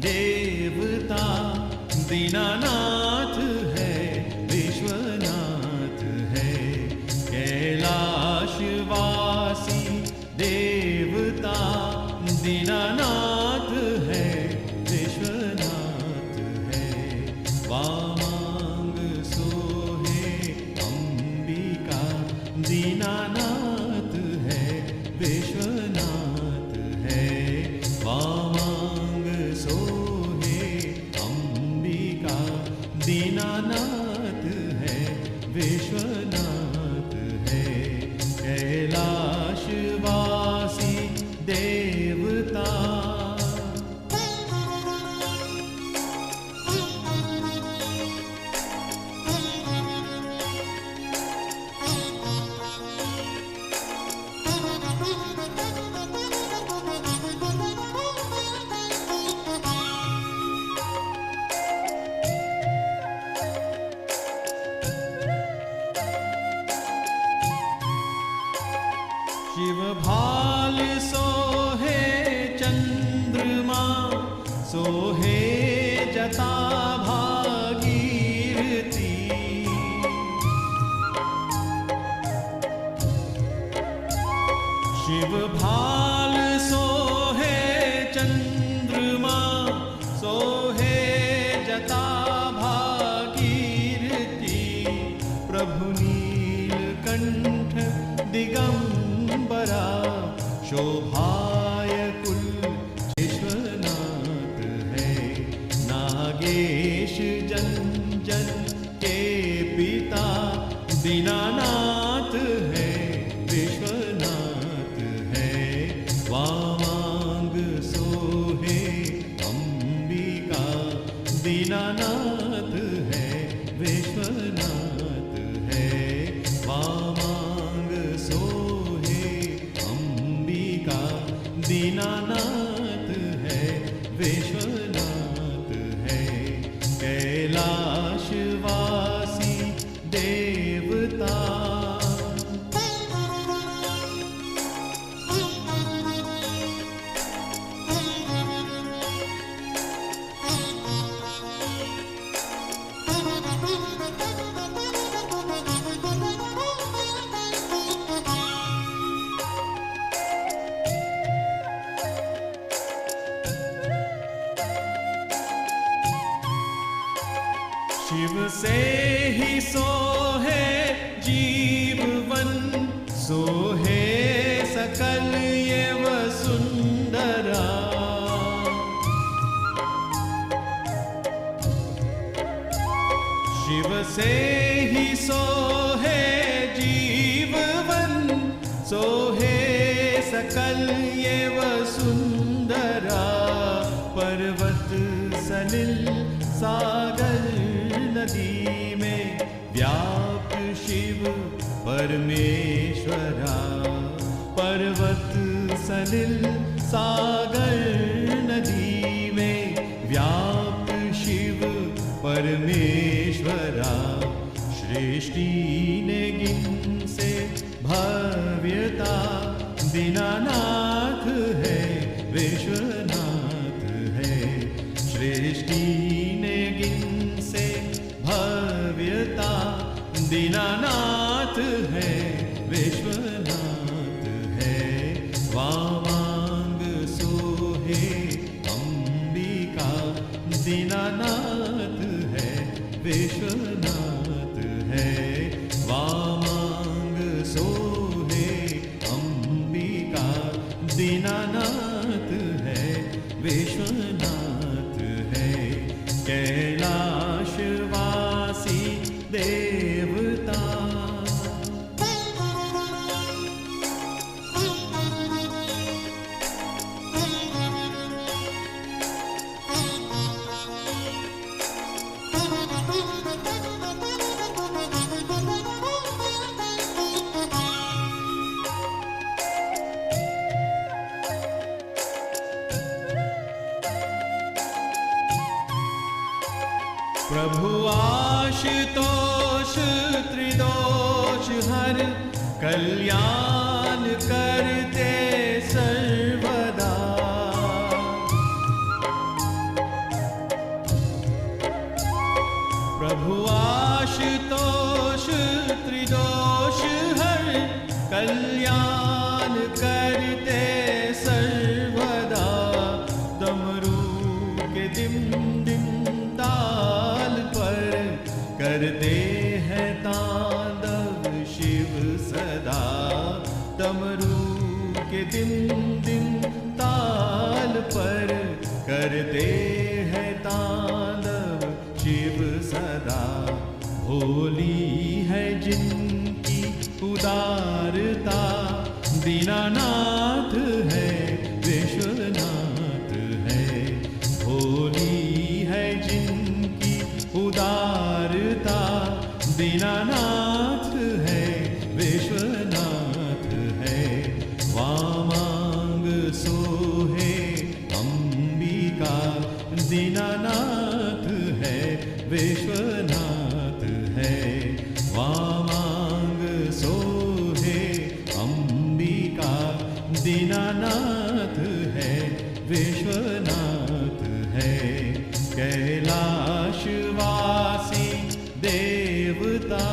देवता, दीनानाथ है, विश्वनाथ है। कैलाशवासी देवता, दीनानाथ है, विश्वनाथ है। वामांग सोहे अंबिका, दीनानाथ है, विश्वनाथ है। वामांग सोहे अंबिका, दीनानाथ है, विश्वनाथ है। कैलाशवासी देवता, शिव भाल सोहे चंद्रमा, सोहे जता भागीरथी। शिव भाल सोहे चंद्रमा, सोहे जता भागीरथी। प्रभु नीलकंठ दिगंबरा, शोभाय कुल विश्वनाथ है। नागेश जन जन के पिता, दीनानाथ है, विश्वनाथ है। वामांग सोहे अंबिका, दीनानाथ है, विश्वनाथ है। वामांग सोहे अंबिका, दीनानाथ है, विश्वनाथ है। कैलाशवासी देवता, शिव से ही सोहे जीवन, सोहे सकल ये वसुंधरा। शिव से ही सोहे जीवन, सोहे सकल ये वसुंधरा। पर्वत सलिल सागर नदी में व्याप्त शिव परमेश्वरा। पर्वत सलिल सागर नदी में व्याप्त शिव परमेश्वरा। सृष्टि ने गिन से भव्यता, दीनानाथ है, विश्वनाथ है। सृष्टि ने गिन से भव्यता, दीनानाथ है, विश्वनाथ है। वामांग सोहे अंबिका, दीनानाथ है, विश्वनाथ है। वामांग सोहे अंबिका, दीनानाथ है, विश्वनाथ है। कैलाशवासी देवता, प्रभु आशुतोष त्रिदोष हर, कल्याण करते सर्वदा। प्रभु आशुतोष त्रिदोष हर कल्याण करते सर्वदा डमरू के दिम दिम ताल पर करते हैं तांडव शिव सदा डमरू के दिम दिम ताल पर करते हैं तांडव शिव सदा होली है जिनकी उदारता दीनानाथ है विश्वनाथ है होली है जिनकी उदारता दीनानाथ है विश्वनाथ है वामांग सोहे अंबिका दीनानाथ है विश्वनाथ है वामांग सोहे अंबिका दीनानाथ है विश्वनाथ है कैलाशवासी देवता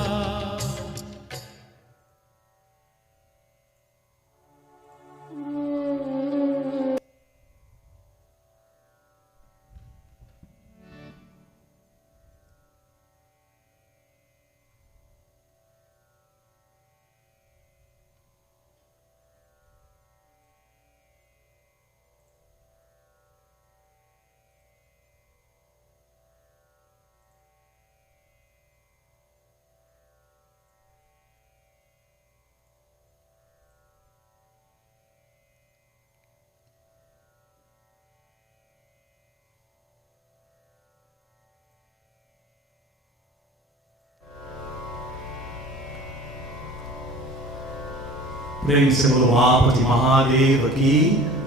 प्रेम से बोलो महापति महादेव की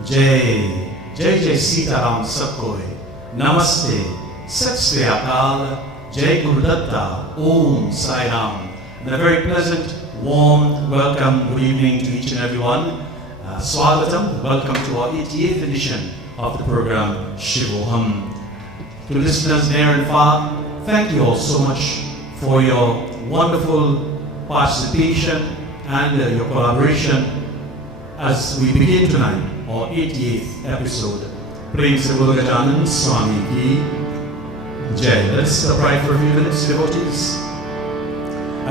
जय। जय जय सीताराम सबको। नमस्ते, सत श्री अकाल, जय Gurudatta, Om Sai Ram. And a very pleasant, warm welcome, good evening to each and everyone. Swagatam, welcome to our 88th edition of the program Shivoham. To listeners near and far, thank you all so much for your wonderful participation and your collaboration as we begin tonight our 88th episode. Prem se bolo Gajanan Swami ki jai. Let's pray for a few minutes, devotees.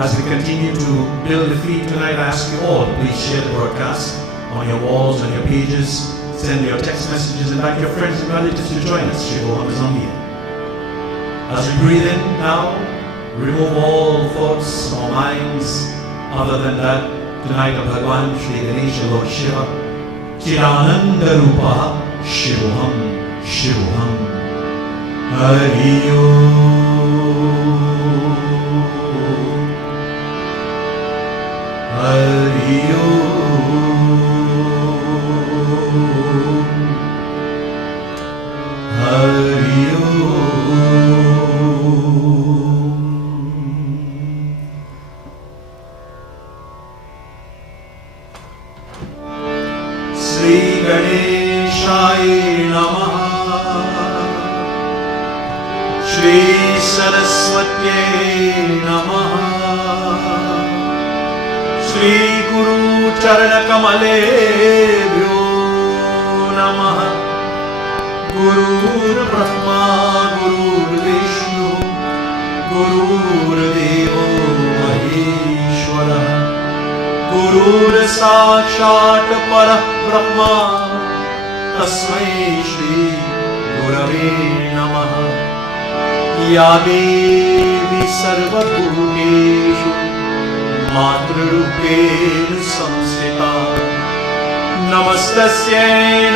As we continue to build the feed tonight, I ask you all, please share the broadcast on your walls, on your pages, send your text messages, invite your friends and relatives to join us. Shivoham is on here. As we breathe in now, remove all thoughts from our minds. Other than that, tonight of Bhagwan Shri Ganesha Lord Shiva, Chirananda Rupa Shivoham, Shivoham, Hari Om, Hari Om, Hari Om. Shri Ganeshaya Namaha, Shri Saraswatye Namaha, Shri Guru Charana Kamalebhyo Namaha, Gurur Brahma Gurur Vishnu Gurur Devo Maheshwara Gurur Sakshat Parabrahma Tasmai Shri Gurave Namaha. Ya Devi Sarvabhuteshu Matrurupena Samsthita Namastasya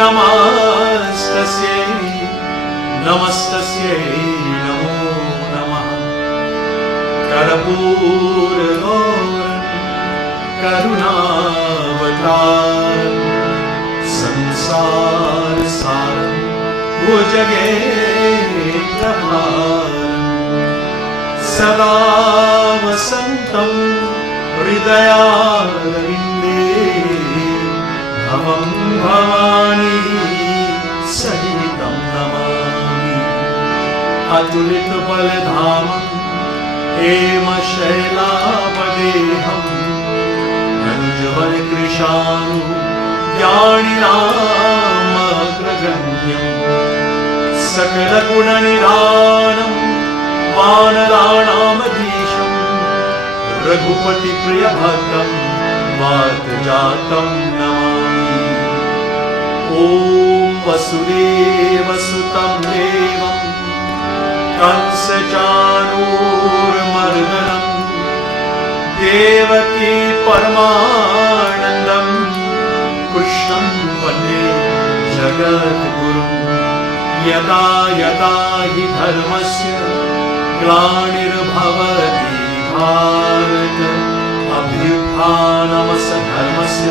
Namastasya Namastasya Namo Namaha. Karapura Karunavatar Sansar Saram Bhujage Prabharam Sada Vasantam Hridayarvinde Bhavam Bhavani Sahitam Namami Atulit Baladhamam हेम शैलावदेहम् अनुजवन कृशानु ज्ञानिनामग्रगण्यम् सकलगुणनिधानम् वानराणामधीशम् रघुपतिप्रियभक्तम् वातजातम् नमामि। ॐ वसुदेवसुतं देवम् कंसचाणूरमर्दनम् देवकी परमानन्दम् कृष्णं वन्दे जगद्गुरुम्। यदा यदा हि धर्मस्य ग्लानिर्भवति भारत अभ्युत्थानमस्य धर्मस्य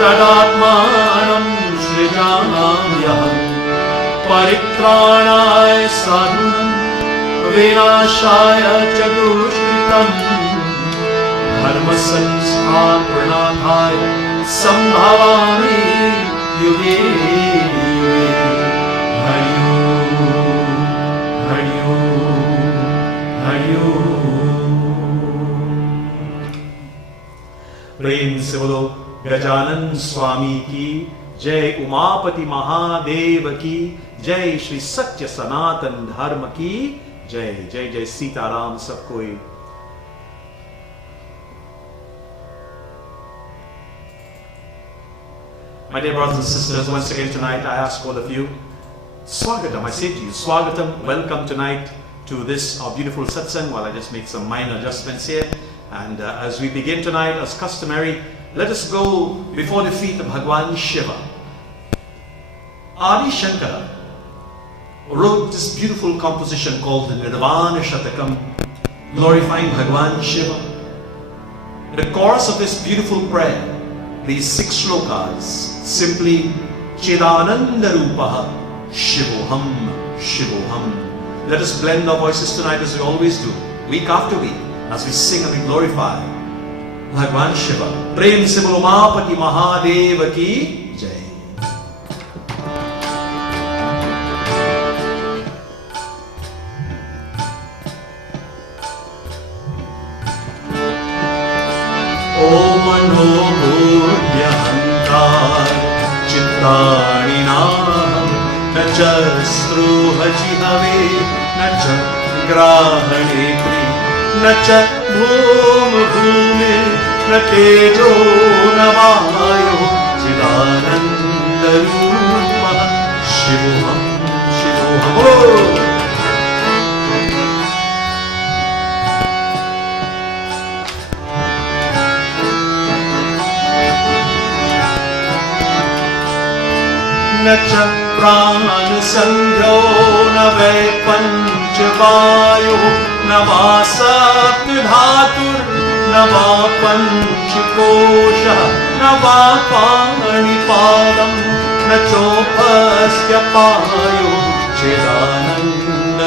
तदात्मानं सृजाम्यहम्। परित्राणाय साधूनां विनाशाय च दुष्कृतम् धर्म संस्थापनार्थाय संभवामि युगे युगे। हरि ओम हरि ओम हरि ओम। प्रेम से बोलो गजानन स्वामी की जय, उमापति महादेव की जय, श्री सत्य सनातन धर्म की जय। जय जय सीताराम सब कोई। My dear brothers and sisters, once again tonight I ask all of you, Swagatam, I say to you, Swagatam, welcome tonight to this our beautiful Satsang. While I just make some minor adjustments here. And as we begin tonight, as customary, let us go before the feet of Bhagwan Shiva. Adi Shankara wrote this beautiful composition called the Nirvana Shatakam, glorifying Bhagwan Shiva. The chorus of this beautiful prayer, these 6 shlokas, simply Chidananda Rupaha Shivoham Shivoham. Let us blend our voices tonight as we always do, week after week, as we sing and we glorify Bhagwan Shiva. Prem se bolo Umapati Mahadeva ki jai. Om Manobudhyahankar Chittaninam Nacha Struhajihave Nacha Grahanekri Nacha Bhum Bhume Natejo Navayo Chidananda Rupa Shivoham Shivoham. न च प्राण संध्यो न वै पंचवायो न वा सप्तधातुर् न वा पंचकोशः न वा पाणिपादं न चोपस्य पायो चिदानन्दरूपः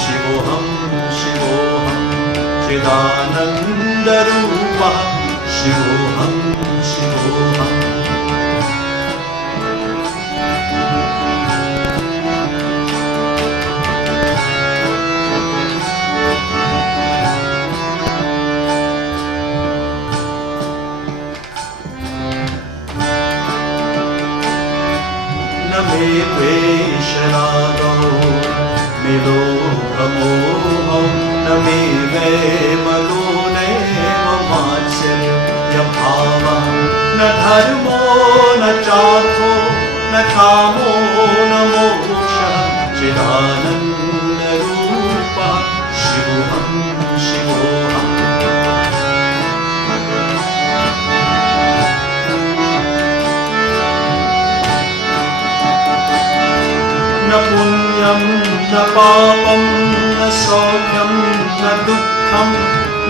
शिवोऽहं शिवोऽहं चिदानन्दरूपः शिवोऽहं शिवोऽहम्. द्वेषरागो निलोकमोहो न मे वैमलो नैव मात्सर्यभावः न धर्मो न चार्थो न कामो न मोक्षः चिदानन्दरूपः शिवोऽहं शिवोऽहम्. न पुण्यं न पापं न सौख्यं न दुःखं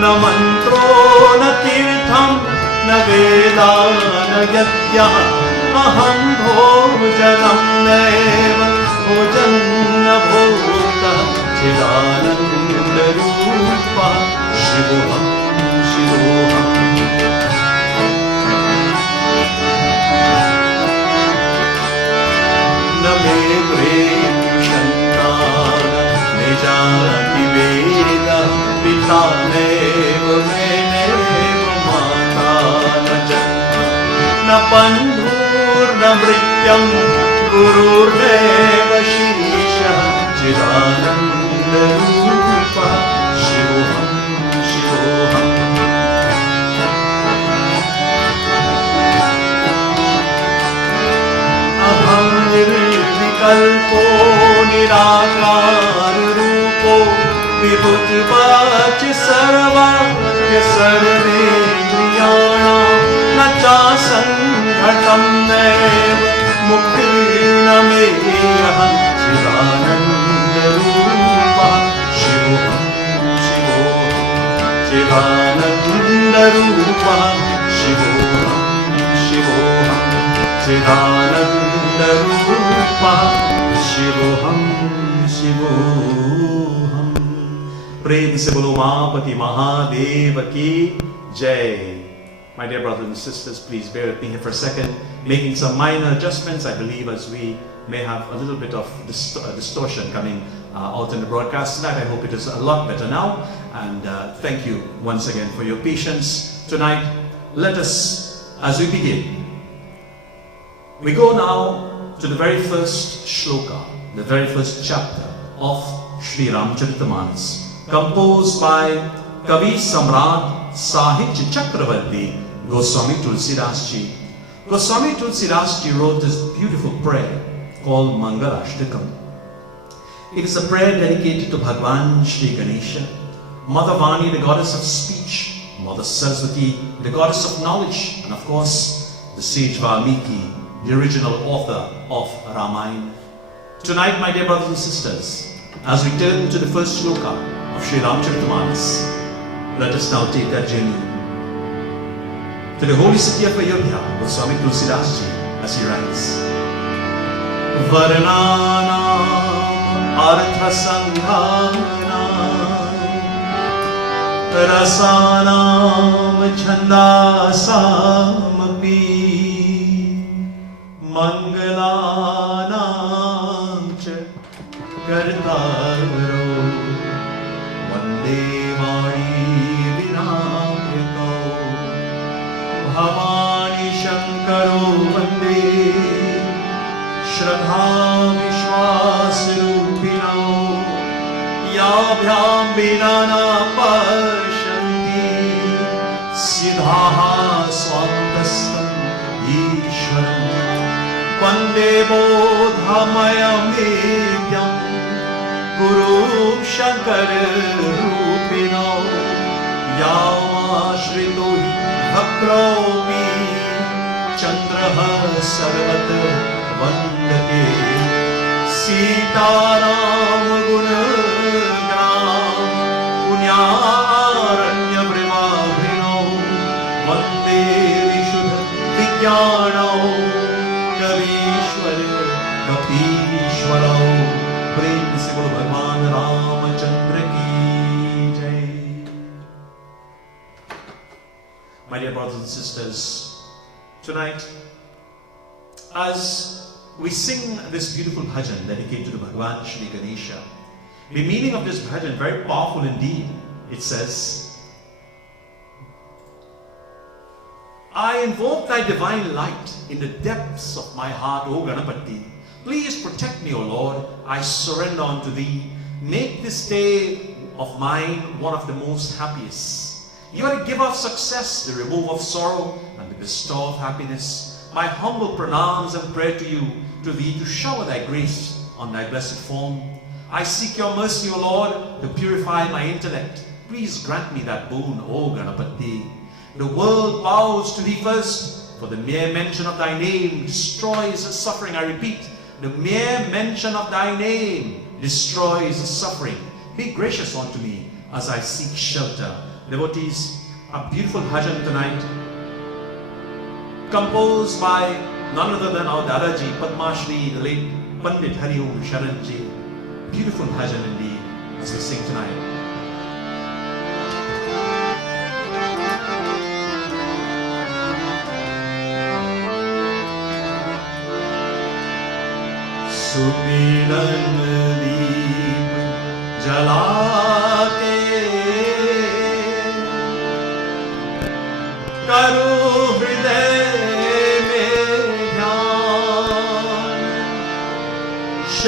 न मन्त्रो न तीर्थं न वेदा न यज्ञः अहं भोजनं नैव भोजन्न भूतः चिदानन्दरूपः शिवोऽहं शिवोऽहम्. न मे प्रेम शङ्का न जाति वेदा बन्धुर्नमृत्यं गुरुर्देव शीशः चिदानन्दरूपः शिवोऽहं शिवोऽहम् अहं निर्विकल्पो निराकाररूपो विभुतिवाचि सर्वज्ञ सर्वेन्द्रियाणां न चासङ्घटं नैव मुक्तिर्न मेऽहं चिदानन्दरूपः शिवोऽहं शिवोऽहं चिदानन्दरूपः शिवोऽहं शिवोऽहं चिदानन्दरूपः शिवोऽहं शिवोऽहं। प्रेम से बोलो मापति महादेव की जय। My dear brothers and sisters, please bear with me here for a second, making some minor adjustments, I believe, as we may have a little bit of distortion coming out in the broadcast tonight. I hope it is a lot better now, and thank you once again for your patience tonight. Let us, as we begin, we go now to the very first shloka, the very first chapter of Sri Ramcharitamanas, composed by Kavi Samrat Sahitya Chakravarti Goswami Tulsidas Ji. Goswami Tulsidas Ji wrote this beautiful prayer called Mangalashtakam. It is a prayer dedicated to Bhagwan Shri Ganesha, Mother Vani, the goddess of speech, Mother Saraswati, the goddess of knowledge, and of course, the sage Valmiki, the original author of Ramayana. Tonight, my dear brothers and sisters, as we turn to the first shloka of Sri Ramcharitamanas, let us now take that journey to the holy city of Ayodhya, Goswami Tulsidas Ji, as he writes, Varnanam artha sanghanam rasanam chandasamapi mangalanam cha kartaro vande vani vinayako bhavani shankaro vande Shraddha Vishwasarupino Yabhyam Vinana Pashanti Siddhaha Swantastam Ishwaram Vande Bodhamayam Nityam Guru Shankar Rupino Yamashrito Bhakromi Chandraha Sarvata Vandake Sitaram Gunagram Punyaranya Brahmavino Vande Vishuddha Vijnano Kavishwar Kapishwaro Prem se bolo Bhagwan Ramachandra ki jai. My dear brothers and sisters, tonight, as we sing this beautiful bhajan dedicated to Bhagwan Shri Ganesha, the meaning of this bhajan very powerful indeed. It says, I invoke thy divine light in the depths of my heart, O Ganapati. Please protect me, O Lord. I surrender unto thee. Make this day of mine one of the most happiest. You are the giver of success, the remover of sorrow, and the bestower of happiness. My humble pranams and prayer to you, to thee, to shower thy grace on thy blessed form. I seek your mercy, O Lord, to purify my intellect. Please grant me that boon, O Ganapati. The world bows to thee first, for the mere mention of thy name destroys suffering. I repeat, the mere mention of thy name destroys suffering. Be gracious unto me as I seek shelter. Devotees, a beautiful bhajan tonight, composed by none other than our Dadaji, Padma Shri, the late Pandit Hari Om Sharanji. Beautiful bhajan indeed, as we sing tonight. Sumiran deep jalate karo hriday mein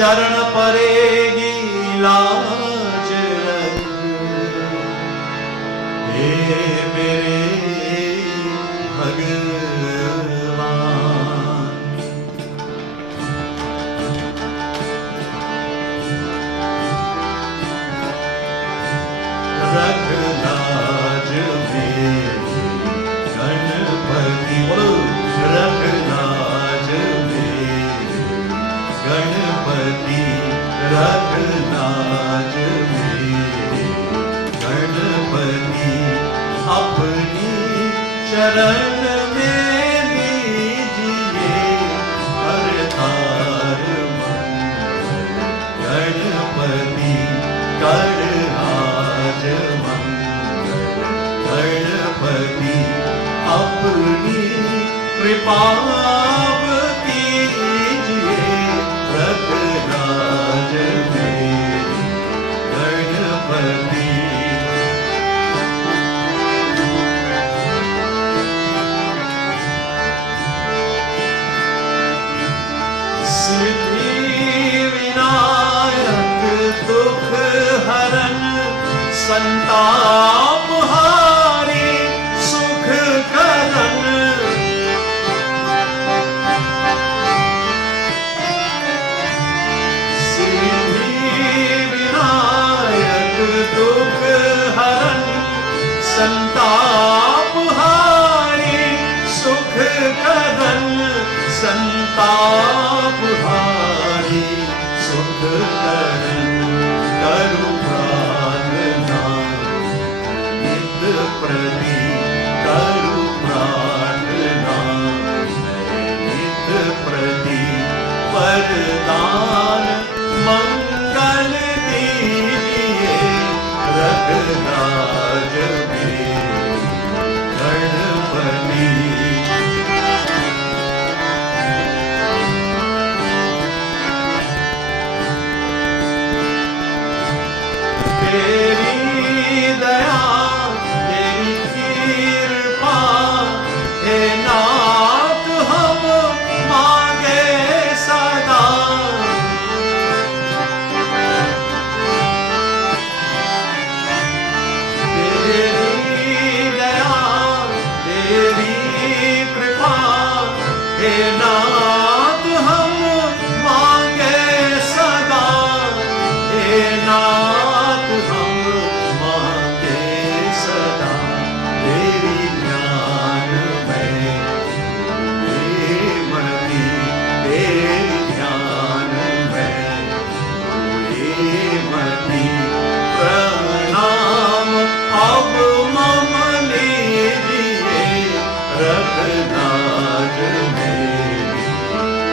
चरण परेगी लाज रख। हे मेरे भगवान, रख लाज मेरी गणपति, बोलो रख लाज मेरी गणपति, रख लाज मेरी गणपति, अपनी चरण में लीजिए करतार मंगल, गणपति कर आज मंगल, गणपति अपनी कृपा कीजिए रख राज मेरी गणपति। सिद्धि विनायक दुख हरण, संताप हारी सुख करण, सिद्धि विनायक दुख हरण, संताप हारी सुख करण, संताप हारी सुख करण, करु प्रार्थना नित प्रति, करु प्रार्थना नित प्रति, वरदान मंगल दीजिए रख लाज मेरी गणपति। तेरी दया तेरी कृपा हे नाथ हम मांगे सदा, तेरी दया तेरी कृपा हे नाथ हम मांगे सदा, हे नाथ हम मांगे सदा, तेरी ज्ञान में मति, तेरी ज्ञान में मति, प्रणाम अब मम लीजिए रख लाज मेरी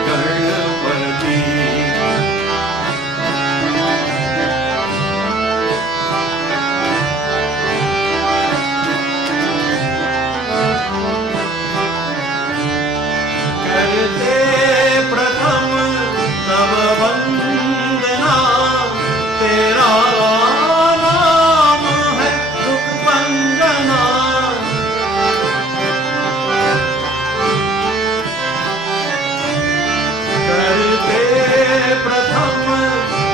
गणपति। करते प्रथम तब वंदना, तेरा नाम है दुख भंजना, करते प्रथम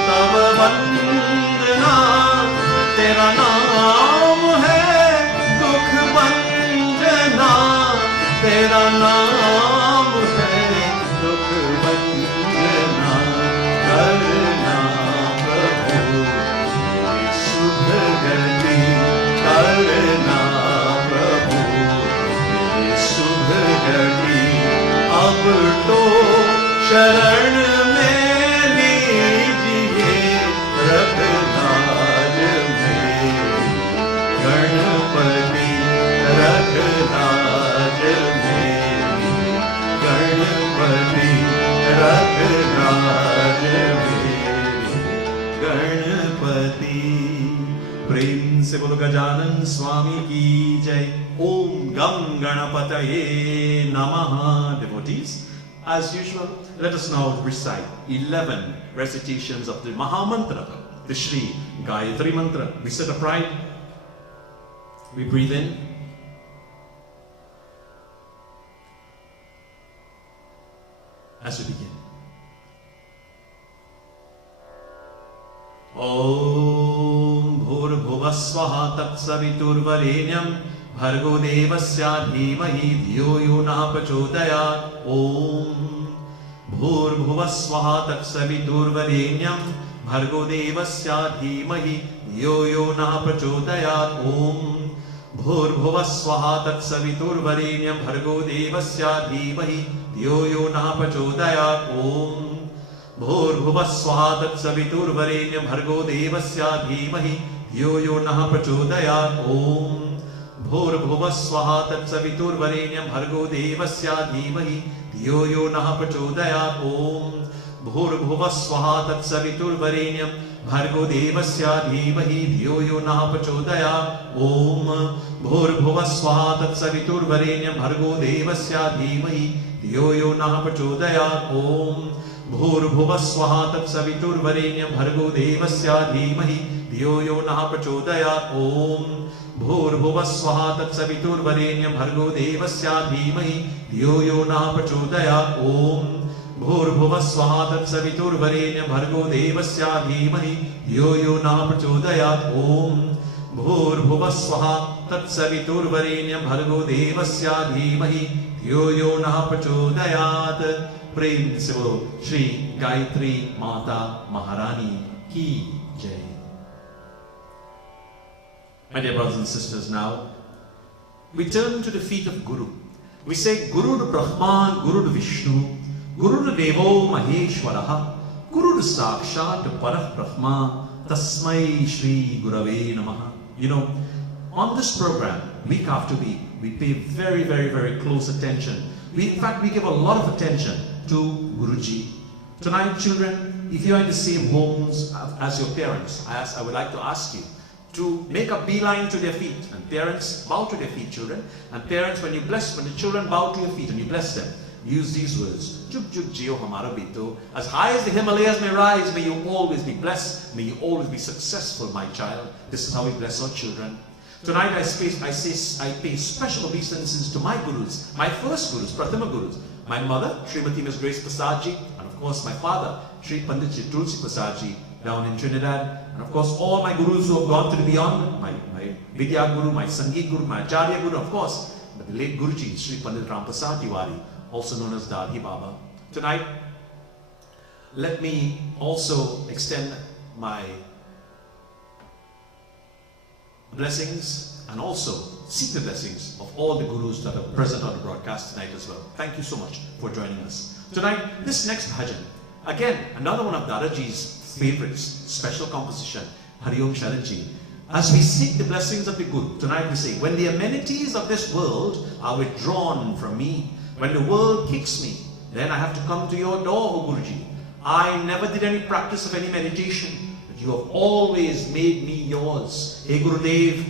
तब वंदना, तेरा नाम है दुख भंजना, तेरा नाम है दुख भंजना, करना प्रभु मेरी शुभ गति, करना प्रभु मेरी शुभ गति, अब तो शरण में लीजिए रख लाज मेरी गणपति, रख लाज मेरी गणपति, रख लाज मेरी गणपति। प्रेम से बोलो गजानन स्वामी की जय। ओम गम गणपतये नमः। Devotees, as usual, let us now recite 11 recitations of the Mahamantra, the Shri Gayatri Mantra. We sit upright, we breathe in, as we begin. Om Bhurbhuvasvaha Tatsaviturbharenyam Bhargo Devasya Dhimahi Dhiyo Yo Nah Prachodayat. Om Bhurbhuvasvaha Tatsaviturbharenyam Bhargo Devasya Dhimahi Dhiyo Yo Nah Prachodayat. Om Bhurbhuvasvaha Tatsaviturbharenyam Bhargo Devasya Dhimahi Dhiyo Yo Nah Prachodayat. Om Bhurbhuvasvaha Tatsaviturbharenyam Bhargo Devasya Dhimahi Dhiyo Yo Nah Prachodayat. Om Bhurbhuvasvaha Tatsaviturbharenyam Bhargo Devasya Dhimahi Dhiyo Yo Nah Prachodayat. Om Bhurbhuvasvaha Tatsaviturbharenyam Bhargo Devasya Dhimahi Dhiyo Yo Nah Prachodayat. Om Bhurbhuvasvaha Tatsaviturbharenyam Bhargo Devasya Dhimahi Dhiyo Yo Nah Prachodayat. Om Bhurbhuvasvaha Tatsaviturbharenyam Bhargo Devasya Dhimahi Dhiyo Yo Nah Prachodayat. Om Bhurbhuvasvaha Tatsaviturbharenyam Bhargo Devasya Dhimahi Dhiyo Yo Nah Prachodayat. Om Bhurbhuvasvaha Tatsaviturbharenyam Bhargo Devasya Dhimahi Dhiyo Yo Nah Prachodayat. Om Bhurbhuvasvaha Tatsaviturbharenyam Bhargo Devasya Dhimahi Dhiyo Yo Nah Prachodayat. प्रेम से बोलो श्री गायत्री माता महारानी की जय. My dear brothers and sisters, now we turn to the feet of Guru. We say Guru to Brahma, Guru to Vishnu, Guru to Devo Maheshwaraha, Guru to Sakshat Parah Brahma, Tasmai Shri Gurave Namaha. You know, on this program, week after week, we pay very, very, very close attention. In fact, we give a lot of attention to Guruji. Tonight, children, if you are in the same homes as your parents, I would like to ask you to make a beeline to their feet. And parents, bow to their feet, children. And parents, when the children bow to your feet and you bless them, use these words. Juk juk jiyo hamara bito. As high as the Himalayas may rise, may you always be blessed. May you always be successful, my child. This is how we bless our children. Tonight I pay special obeisances to my gurus, my first gurus, Prathama gurus. My mother, Srimati Ms. Grace Prasadji, and of course my father, Sri Pandit Tulsi Prasadji, down in Trinidad, and of course all my gurus who have gone to the beyond, my Vidya Guru, my Sangeet Guru, my Acharya Guru, of course, the late Guruji, Sri Pandit Ram Prasad Tiwari, also known as Dadhi Baba. Tonight, let me also extend my blessings and also seek the blessings of all the gurus that are present on the broadcast tonight as well. Thank you so much for joining us. Tonight, this next bhajan, again, another one of Dadaji's favorites, special composition, Hari Om Sharanji. As we seek the blessings of the Guru, tonight we say, when the amenities of this world are withdrawn from me, when the world kicks me, then I have to come to your door, O Guruji. I never did any practice of any meditation, but you have always made me yours. Hey Gurudev,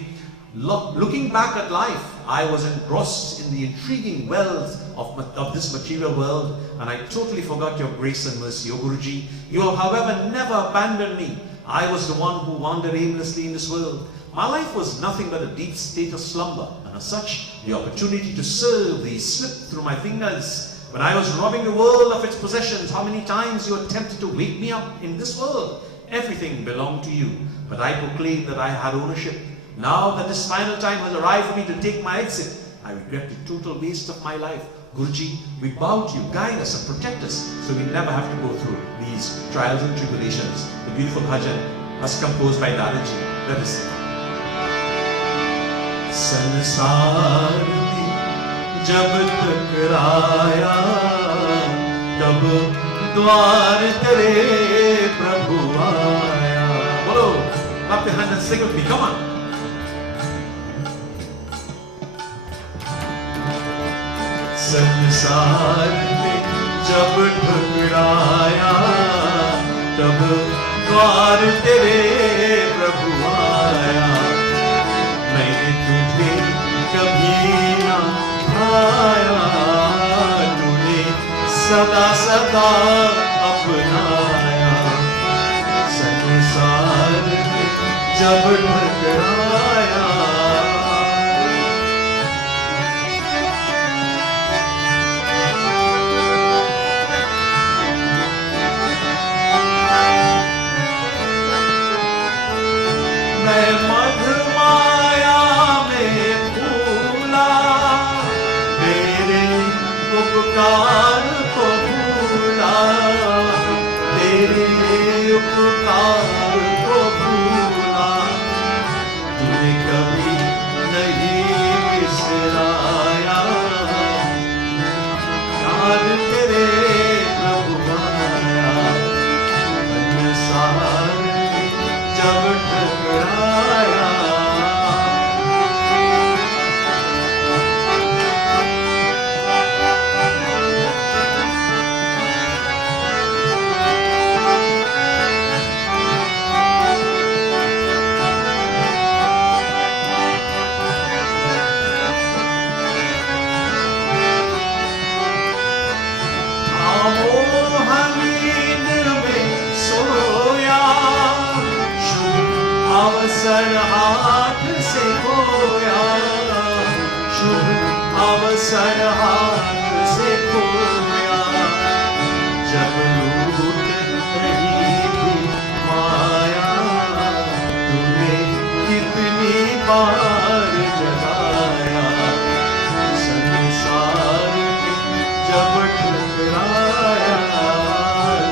looking back at life, I was engrossed in the intriguing wealth of this material world, and I totally forgot your grace and mercy, O Guruji. You have, however, never abandoned me. I was the one who wandered aimlessly in this world. My life was nothing but a deep state of slumber, and as such, the opportunity to serve thee slipped through my fingers. When I was robbing the world of its possessions, how many times you attempted to wake me up in this world? Everything belonged to you, but I proclaimed that I had ownership. Now that this final time has arrived for me to take my exit, I regret the total waste of my life. Guruji, we bow to you, guide us and protect us so we never have to go through these trials and tribulations. The beautiful bhajan was composed by Dadaji. Let us sing. संसार में जब टकराया तब द्वार तेरे प्रभु आया. बोलो, clap your hands and sing with me. Come on. संसार में जब टकराया तब द्वार तेरे प्रभु आया. मैंने तुझे कभी ना भाया, तूने सदा सदा अपनाया. संसार में जब टकराया. उपकार को भूला, तेरे उपकार को भूला, तूने कभी नहीं बिसराया। याद तेरे प्रभु आया, संसार में जब टकराया। अवसर हाथ से खोया, शुभ अवसर हाथ से खोया, जब लूट रही थी माया, तूने कितनी बार जगाया। संसार में जब टकराया,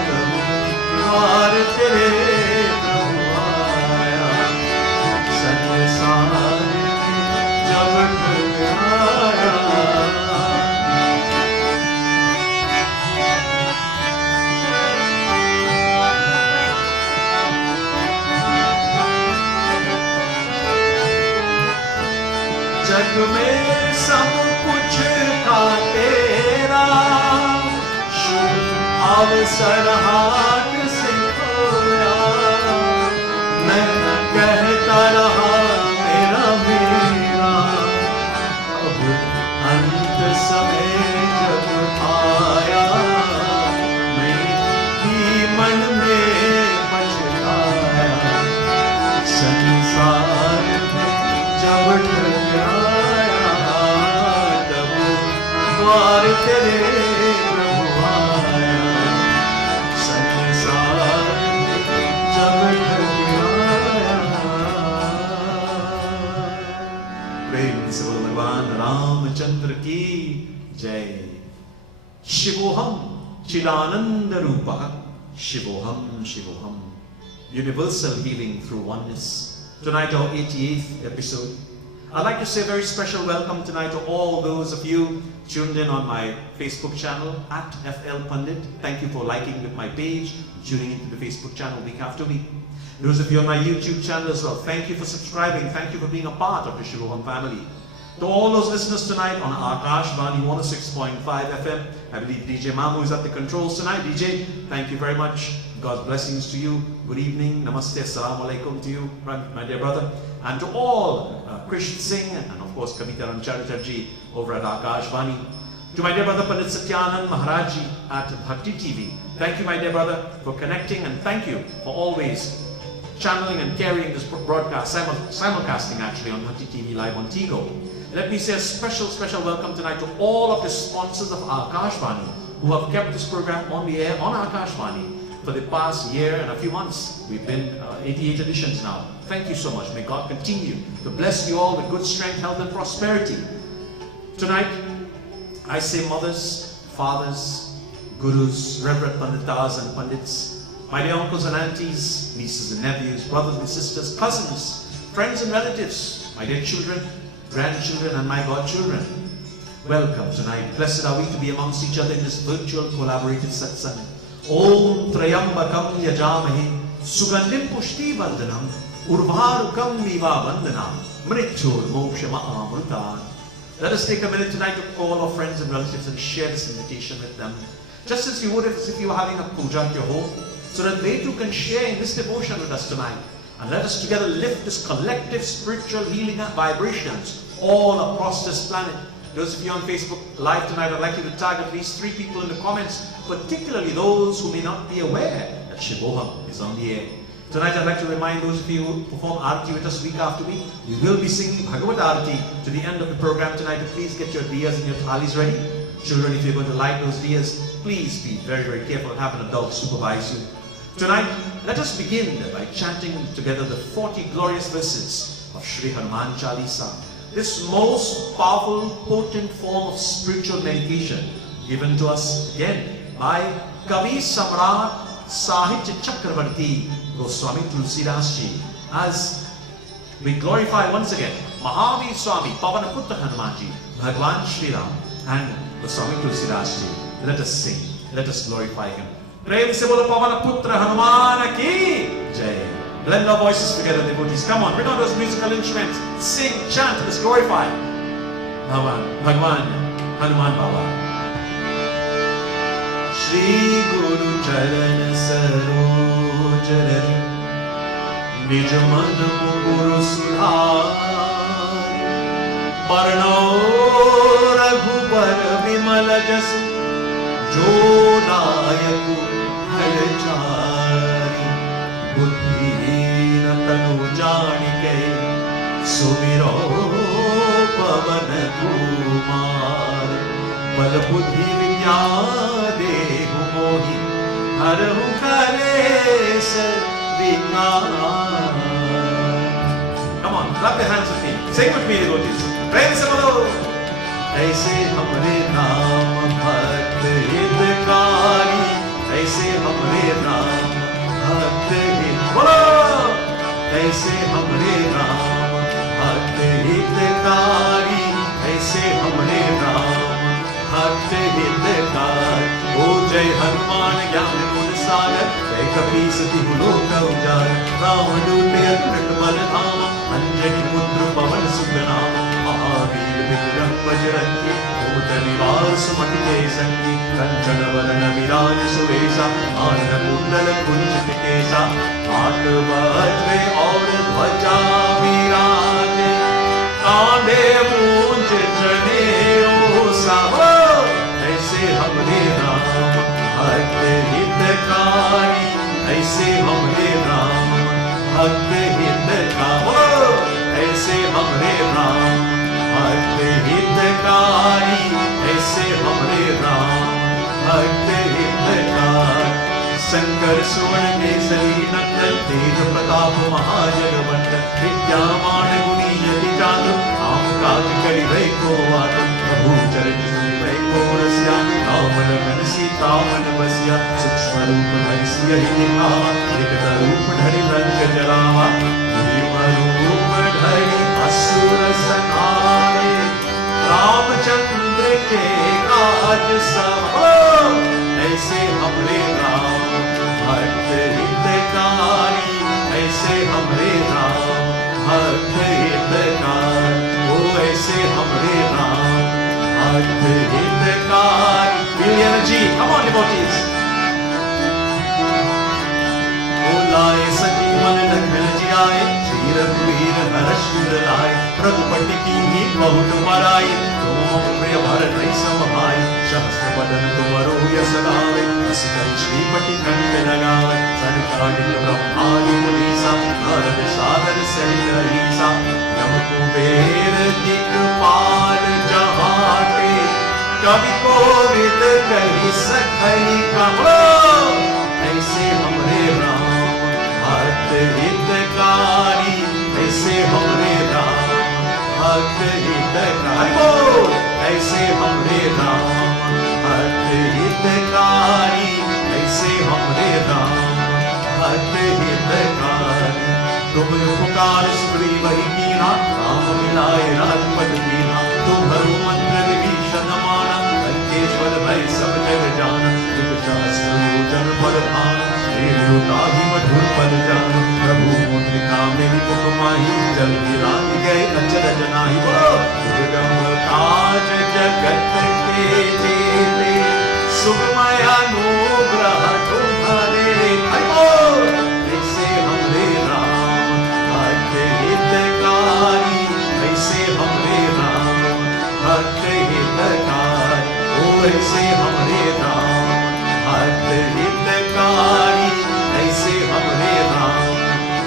तब द्वार तेरे जग में सब कुछ था तेरा, शुभ अवसर हाथ से खोया। मैं कहता रहा मेरा मेरा, अब अंत समय जब आया, मैं भी मन में पछताया। संसार में जब टकराया, तब द्वार तेरे प्रभु आया। संसार में जब टकराया। प्रेम से बोलो भगवान रामचंद्र की जय। शिवोहम चिदानंद रूपः, शिवोहम शिवोहम, universal healing through oneness. Tonight, our 88th episode. I'd like to say a very special welcome tonight to all those of you tuned in on my Facebook channel @FL Pandit. Thank you for liking with my page, tuning into the Facebook channel week after week. Those of you on my YouTube channel as well, thank you for subscribing. Thank you for being a part of the Shivoham family. To all those listeners tonight on Akashvani 106.5 FM, I believe DJ Mamu is at the controls tonight. DJ, thank you very much. God's blessings to you. Good evening. Namaste. Assalamu alaikum to you, my dear brother. And to all, Krishna Singh and of course Kavita Ramchariterji over at Akashvani. To my dear brother Pandit Satyanand Maharaji at Bhakti TV. Thank you, my dear brother, for connecting, and thank you for always channeling and carrying this broadcast, simulcasting actually on Bhakti TV Live on Tigo. Let me say a special welcome tonight to all of the sponsors of Akashvani who have kept this program on the air on Akashvani for the past year and a few months. We've been 88 editions now. Thank you so much. May God continue to bless you all with good strength, health and prosperity. Tonight, I say mothers, fathers, gurus, reverend panditas and pandits, my dear uncles and aunties, nieces and nephews, brothers and sisters, cousins, friends and relatives, my dear children, grandchildren and my godchildren. Welcome tonight. Blessed are we to be amongst each other in this virtual collaborated satsang. Om Trayambakam Yajamahi Sugandhim Pushti Vandanam Urvarukam Viva Vandanam Mrityur Mokshama Amrutan. Let us take a minute tonight to call our friends and relatives and share this invitation with them. Just as you would if you were having a puja at your home, so that they too can share in this devotion with us tonight. And let us together lift this collective spiritual healing vibrations all across this planet. Those of you on Facebook Live tonight, I'd like you to tag at least 3 people in the comments, particularly those who may not be aware that Shivoham is on the air. Tonight I'd like to remind those of you who perform Arati with us week after week, we will be singing Bhagavad Arati to the end of the program tonight. Please get your diyas and your thalis ready. Children, if you're going to light those diyas, please be very, very careful and have an adult supervise you. Tonight, let us begin by chanting together the 40 glorious verses of Sri Hanuman Chalisa. This most powerful, potent form of spiritual meditation, given to us again by Kavi Samrat Sahitya Chakravarti Goswami Tulsidas Ji. As we glorify once again Mahavir Swami, Pavanaputra Hanumanji, Bhagwan Shri Ram and Goswami Tulsidas Ji. Let us sing, let us glorify him. Prem se bolo Pavanaputra Hanuman ki Jai. Blend our voices together, devotees. Come on, bring on those musical instruments. Sing, chant, let's glorify Bhagwan Hanuman Baba. Shri Guru Charan Saroj Rari Nij Man Guru Sudhar Parno Raghubar Vimal Jas Jo Nayak Hal Chari Buddhi Tanu Janike Sumiro Pavan Kumar Bal Buddhi Vidya Dehu Mohi Harahu Kares Vikar. Come on, clap your hands with me. Sing with me, devotees. Praise the Lord. ऐसे हमरे नाम भक्त हितकारी, ऐसे हमरे नाम भक्त हितकारी, ऐसे हमरे नाम भक्त हितकारी, ऐसे हमरे नाम भक्त हितकारी. ओ जय हनुमान ज्ञान गुण सागर, जय कपीस तिहु लोक उजागर, रामदूत अतुलित बल धाम, अंजनी पुत्र पवन सुत नाम, महावीर विक्रम बजरंगी, भूत निवास मति के संगी, कंचन वरण विराज सुवेशा, आनन कुंडल कुंचित केसा, हाथ वज्र और ध्वजा विराजे, कांधे मूंज जनेऊ साहो. ऐसे हमरे राम भक्त हितकारी, ऐसे हमरे राम भक्त हितकारी, ऐसे हमरे राम भक्त हितकारी, ऐसे हमरे राम भक्त हितकारी. शंकर सुवर्ण केसरी नंदन, तेज प्रताप महाजगवंदन, विद्यामान गुणी यति चातु, आम काज करिबै को आतुर. प्रभु चरित सुनिबै को रसिया, राम लखन सीता मन बसिया. सूक्ष्म रूप धरि सियहि दिखावा, विकट रूप धरि लंक जरावा. भीम रूप धरि असुर संहारे, रामचंद्र के काज सब. ऐसे हमरे राम भक्त हितकारी, ऐसे हमरे राम भक्त हितकारी. ओ ऐसे हमरे राम भक्त हितकारी. Feel the energy. Come on, devotees. O लाए संजीवन लखन जियाए, श्री रघुवीर हर्ष लाए. रघुपति कीन्ही बहुत बड़ाई, तुम प्रिय भरत सम भाई. सहस्र वदन तुमरो यश गावे, बस कहि श्रीपति कंठ लगावे. सनकादिक ब्रह्मादि मुनीसा, नारद सागर सहित अहिसा. यम कुबेर दिक्पाल जहाते, कवि कोविद कहि सखई कहो. ऐसे हमरे राम भक्त हितकारी, ऐसे हमरे राम भक्त हितकारी. ऐसे हमरे राम भक्त हितकारी, ऐसे हमरे राम भक्त हितकारी. तुम पुकार सुग्रीव ही कीन्हा, राम मिलाए राजपद दीन्हा. तुम्हरो मंत्र विभीषण माना, लंकेश्वर भय सब जग जाना. युग सहस्र योजन पर भाना, रेणु ताहि मधुर पद जाना. प्रभु मुद्रिका मेरी मुख माही, जल गिराहि गए अचरज नाहि. दुर्गम काज जगत के जेते, सुगमय अनुग्रह तुम्हारे. ऐसे हमरे राम भक्त हितकारी, ऐसे हमरे राम भक्त हितकारी. ओ ऐसे हमरे राम भक्त हितकारी, ऐसे हमरे राम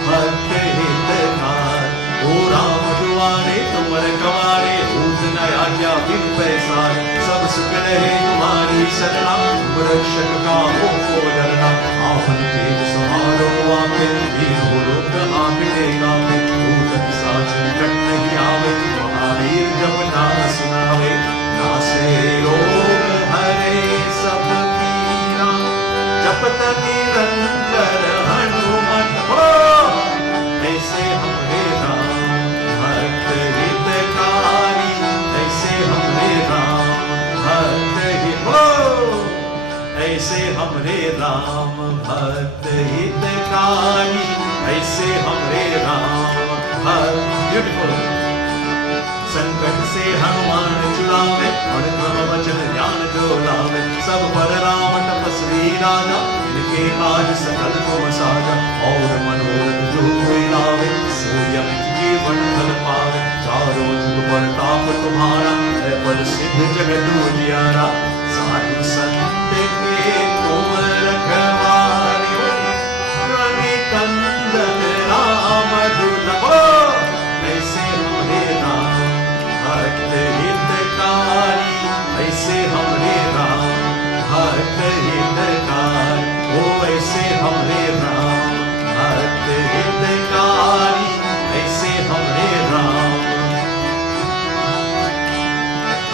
भक्त हितकारी. ओ राम दुआरे तुम रखवारे, होत न आज्ञा बिन पैसारे. सब सुख रहे तुम्हारी शरणा, तुम रक्षक काहू को डरना. आपन तेज समारो आपे, दीनो लोक आपे गावे. दूत पिशाच निकट नहीं आवे, महावीर जब नाम सुनावे. नासे रोग हरे हर। ब्यूटीफुल। संकट से हनुमान छुड़ावे, और धर्म वचन ज्ञान जो लावे, सब पर राम तपस्वी राजा, इनके काज सकल तुम साजा, और मनोरथ जो कोई लावे, सोई अमित जीवन फल पावे, चारों जुग पर ताप तुम्हारा, है बल सिद्ध जगत उजियारा, साधु संत के तुम रखवारे, रवि कंदन राम दुर्लभ, ऐसे हमरे राम भक्त हितकारी, ऐसे हमरे राम भक्त हितकारी, ओ ऐसे हमरे राम भक्त हितकारी, ऐसे हमरे राम।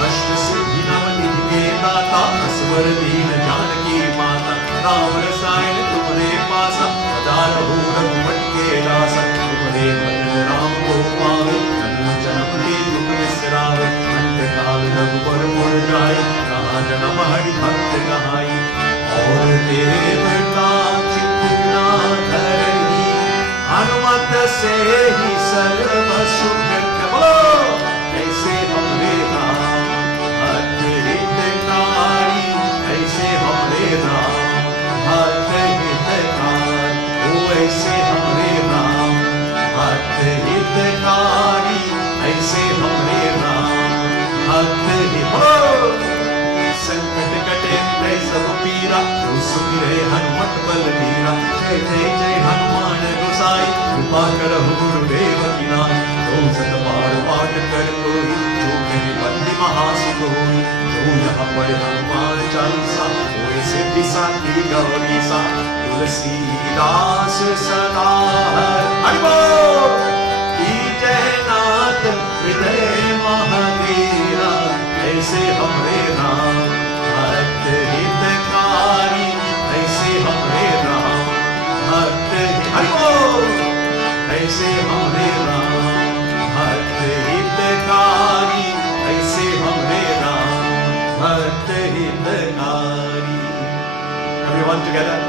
अष्ट सिद्धि नव निधि के दाता, असवर दीन जानकी माता, राम रसायन तुम्हारे पासा, सदा रहो रघुपति के दासा, तुम्हारे भजन राम को पावे, जन्म के दुख विसरावे, अंत काल रघुबर पुर जाए, कहाँ जन्म हरि भक्त कहाई, और देवता चित्त धरही, हनुमत से ही सर्व सुख करो, ऐसे हमरे राम भक्त हितकारी, ऐसे हमरे राम भक्त हितकारी, ओ ऐसे हमरे राम भक्त हितकारी, ऐसे हमरे राम भक्त हितकारी। संकट कटे मिटे सब पीरा, जो सुमिरे हनुमत बलबीरा, जय जय जय हनुमान गोसाई, कृपा करहु गुरुदेव की नाई, जो सत बार पाठ कर कोई, जो कहे बंदी महासुख होई, जो यहाँ पढ़े हनुमान चालीसा, होए सिद्धि साखी गौरीसा, तुलसीदास सदा हरिबोल, जय नाथ हृदय महावीरा, ऐसे हमरे राम भक्त हितकारी, ऐसे हमरे राम भक्त हितकारी, ऐसे हमरे राम भक्त हितकारी, ऐसे हमरे राम भक्त हितकारी। Everyone together.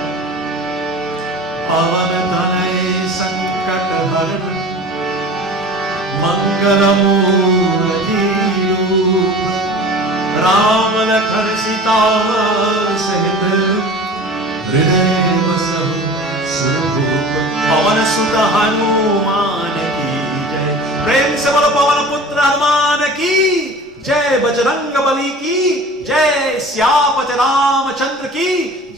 पवन तनय संकट हरण, मंगल मूर्ति रूप, राम लखन सीता सहित, हृदय बसहु सुरभूप, पवन सुत हनुमान की जय। प्रेम से बोलो पवन पुत्र हनुमान की जय, बजरंग बली की जय, सियापति रामचंद्र की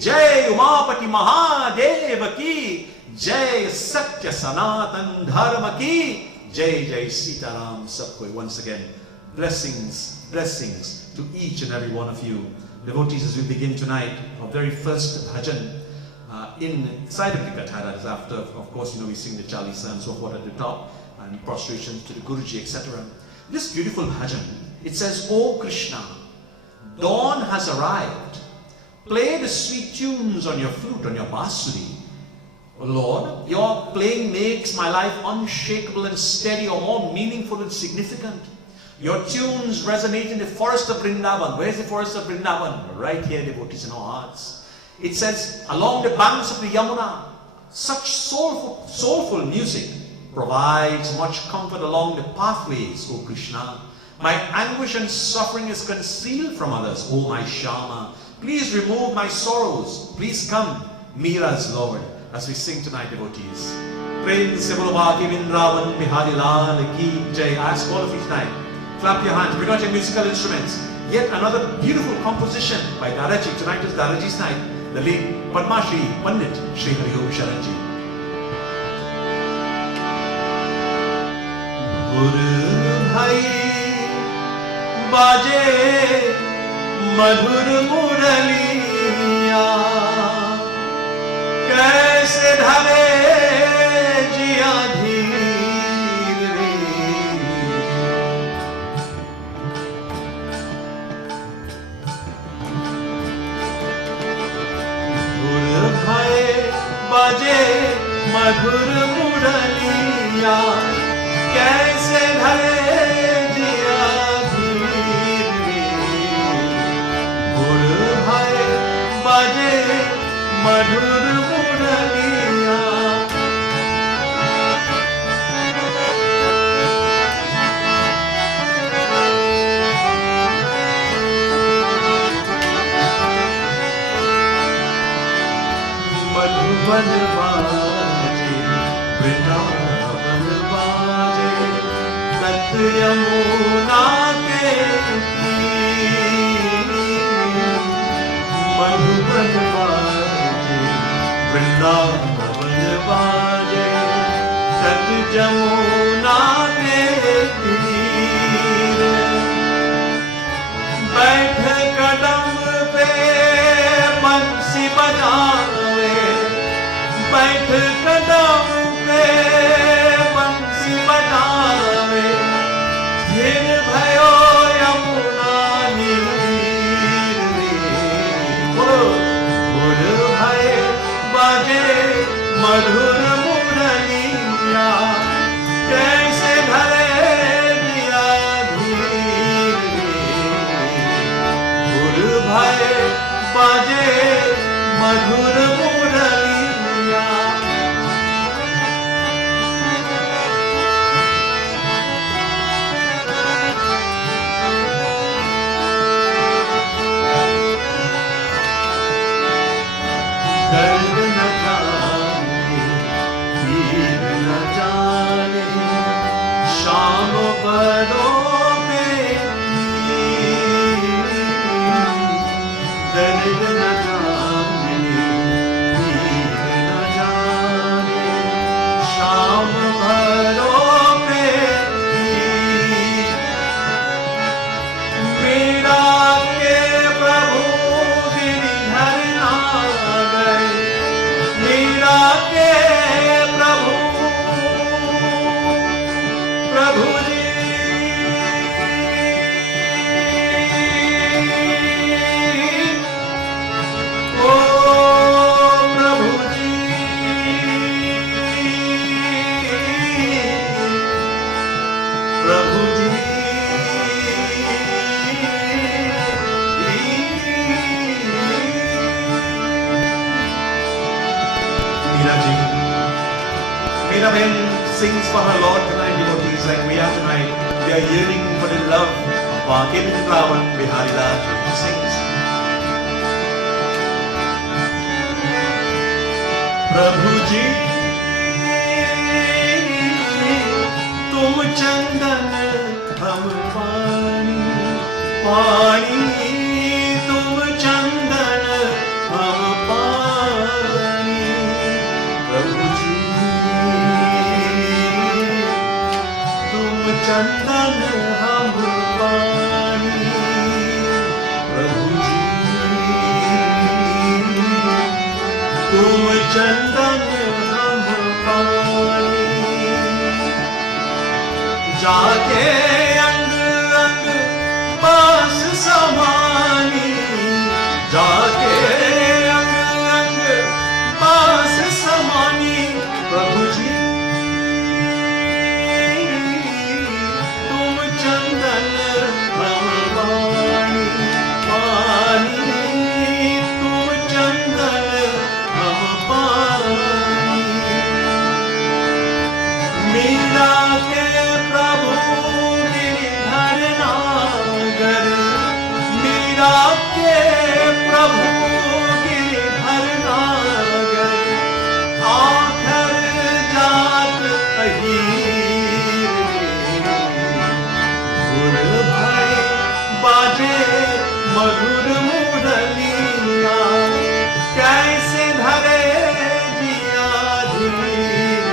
जय, उमापति महादेव की जय, सत्य सनातन धर्म की जय जय। सीताराम सबको। Once again, blessings to each and every one of you. Devotees, as we begin tonight, our very first bhajan inside of the Kathaa, that is after, of course, we sing the Chalisa and so forth at the top, and prostration to the Guruji, etc. This beautiful bhajan, it says, "O Krishna, dawn has arrived. Play the sweet tunes on your flute, on your basuri. Lord, your playing makes my life unshakable and steady, or more meaningful and significant. Your tunes resonate in the forest of Vrindavan." Where's the forest of Vrindavan? Right here, devotees, in our hearts. It says, "Along the banks of the Yamuna, such soulful music provides much comfort along the pathways, O Krishna. My anguish and suffering is concealed from others, O my Shama. Please remove my sorrows. Please come, Mira's Lord." As we sing tonight, devotees. Prem se bolo Bhagi Vrindavan Bihari Lal ki jai. I ask all of you tonight, clap your hands, bring out your musical instruments. Yet another beautiful composition by Daraji. Tonight is Daraji's night. The late Padma Shri Pandit Shri Hari Om Sharanji. Guru Bhai baje madhur muraliya, कैसे ढले जिया धीर रे, गुर भय बजे मधुर मुरलिया, कैसे ढले जिया धीर रे, गुर भय बजे मधुर मुरलिया, यमुना के तीर, मधुबन बाजे वृंदावन बाजे, तट यमुना के तीर। बैठ कदम पे बंसी बजावे, बैठ कदम पे बंसी बजावे, स्थिर भयो यमुना नीर में। गुर भय बाजे मधुर मुरलिया, कैसे धरे दिया धीर में। गुर भय बाजे मधुर मुरलिया। दर्द न जाने, पीर न जाने, शाम बदों में पीर। दर्द न जाने, पीर न जाने, शाम बदों में पीर। मीरा के प्रभु गिरिधर नागर, मीरा के प्रभु प्रभु जी। ओ प्रभु जी, प्रभु जी। Meera Ben sings for her Lord tonight, devotees, like we are tonight. We are yearning for the love of our King Ravan Bihari Lal. She sings. प्रभु जी तुम चंदन हम पानी, पानी तुम चंदन हम पानी। प्रभु जी तुम चंदन हम पानी। प्रभु जी तुम चंदन हम पानी। जाके अंग अंग पास समानी, जाके अंग अंग पास समानी। प्रभु जी तुम चंदन हम पानी, पानी तुम चंदन हम पानी। मीरा के प्रभु गिरिधर नागर, मीरा के प्रभु गिरिधर नागर। आखर जात अहीर गुर भय बाजे मधुर मुरलिया, कैसे धरे जिया धीर।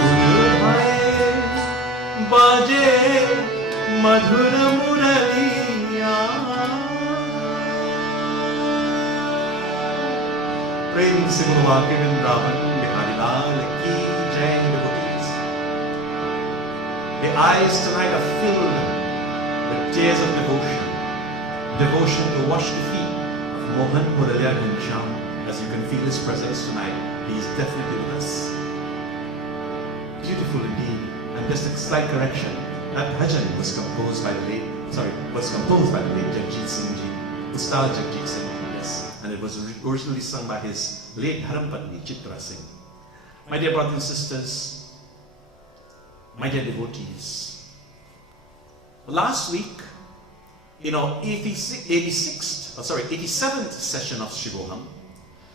गुर भय बाजे मधुर मुरलिया। प्रेम से गुरुवा के वृंदावन बिहारी लाल की जय। devotees, the eyes tonight are filled with tears of devotion, devotion to wash the feet of Mohan Muraliya Ghanshyam. As you can feel his presence tonight, he is definitely with us. Beautiful indeed. And just a slight correction, that bhajan was composed by the late Jagjit Singh Ji, Ustad Jagjit Singh Ji, yes. And it was originally sung by his late Dharmpatni Chitra Singh. My dear brothers and sisters, my dear devotees, last week, in our 87th session of Shivoham,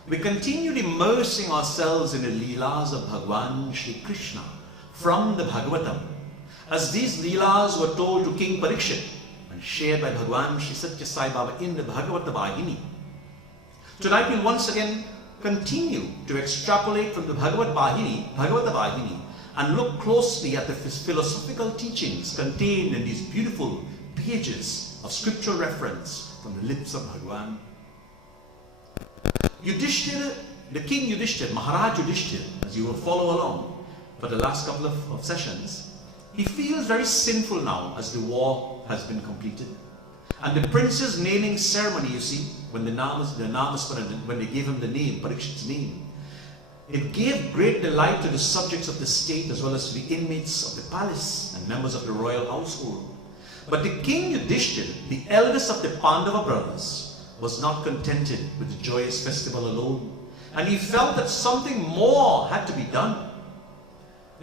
we continued immersing ourselves in the Leelas of Bhagwan Shri Krishna from the Bhagavatam, As these leelas were told to King Parikshit and shared by Bhagwan Shri Satya Sai Baba in the Bhagavata Vahini, tonight we'll once again continue to extrapolate from the Bhagavata Vahini, and look closely at the philosophical teachings contained in these beautiful pages of scriptural reference from the lips of Bhagwan. Yudhishthira, the King Yudhishthira, Maharaj Yudhishthira, as you will follow along for the last couple of sessions, he feels very sinful now as the war has been completed. And the prince's naming ceremony, you see, when when they gave him the name, Parikshit's name, it gave great delight to the subjects of the state as well as to the inmates of the palace and members of the royal household. But the King Yudhishthira, the eldest of the Pandava brothers, was not contented with the joyous festival alone, and he felt that something more had to be done.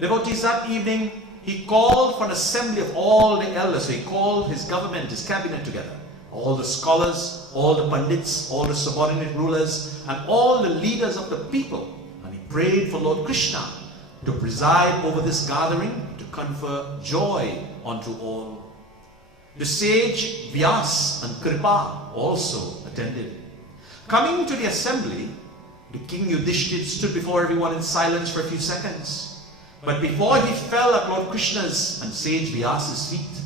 Devotees, that evening he called for an assembly of all the elders. So he called his government, his cabinet together, all the scholars, all the pandits, all the subordinate rulers, and all the leaders of the people. And he prayed for Lord Krishna to preside over this gathering, to confer joy unto all. The sage Vyas and Kripa also attended. Coming to the assembly, the King Yudhishthira stood before everyone in silence for a few seconds. But before he fell at Lord Krishna's and sage Vyas's feet,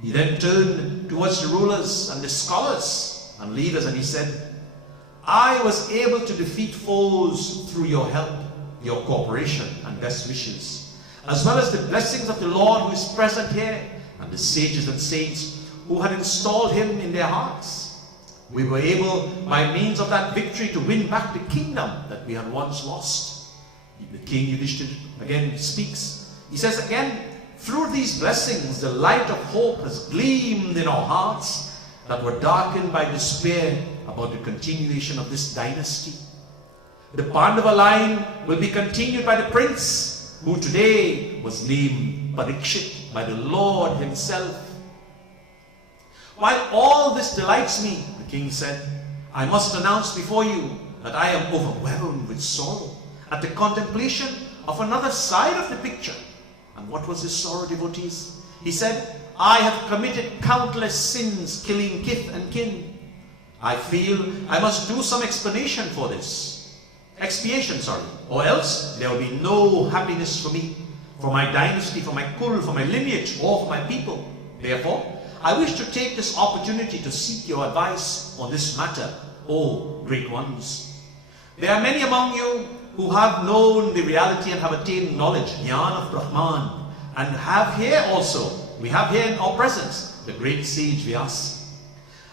he then turned towards the rulers and the scholars and leaders, and he said, I was able to defeat foes through your help, your cooperation and best wishes, as well as the blessings of the Lord who is present here, and the sages and saints who had installed him in their hearts. We were able, by means of that victory, to win back the kingdom that we had once lost. The King Yudhishthira again speaks. He says again, through these blessings, the light of hope has gleamed in our hearts that were darkened by despair about the continuation of this dynasty. The Pandava line will be continued by the prince, who today was named Parikshit by the Lord himself. While all this delights me, the king said, I must announce before you that I am overwhelmed with sorrow at the contemplation of another side of the picture. And what was his sorrow, devotees? He said, I have committed countless sins, killing kith and kin. I feel I must do some expiation, or else there will be no happiness for me, for my dynasty, for my kul, for my lineage, or for my people. Therefore, I wish to take this opportunity to seek your advice on this matter, O great ones. There are many among you who have known the reality and have attained knowledge, Jnana of Brahman, and we have here in our presence the great sage Vyasa.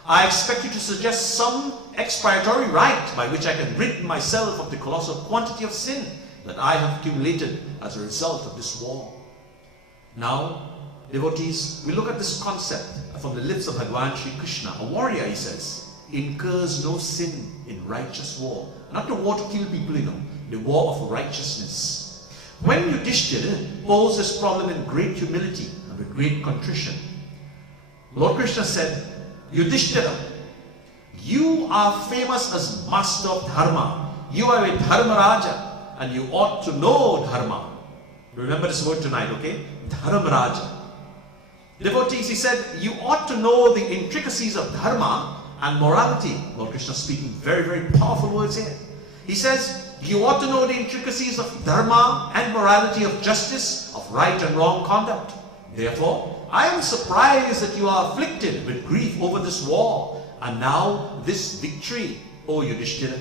I expect you to suggest some expiatory rite by which I can rid myself of the colossal quantity of sin that I have accumulated as a result of this war. Now, devotees, we look at this concept from the lips of Bhagwan Shri Krishna. A warrior, he says, incurs no sin in righteous war. Not the war to kill people, the war of righteousness. When Yudhishthira posed this problem in great humility and with great contrition, Lord Krishna said, Yudhishthira, you are famous as master of dharma. You are a dharmaraja and you ought to know dharma. Remember this word tonight, okay? Dharmaraja. Devotees, he said, you ought to know the intricacies of dharma and morality. Lord Krishna speaking very, very powerful words here. He says, you ought to know the intricacies of dharma and morality, of justice, of right and wrong conduct. Therefore, I am surprised that you are afflicted with grief over this war and now this victory, O Yudhishthira.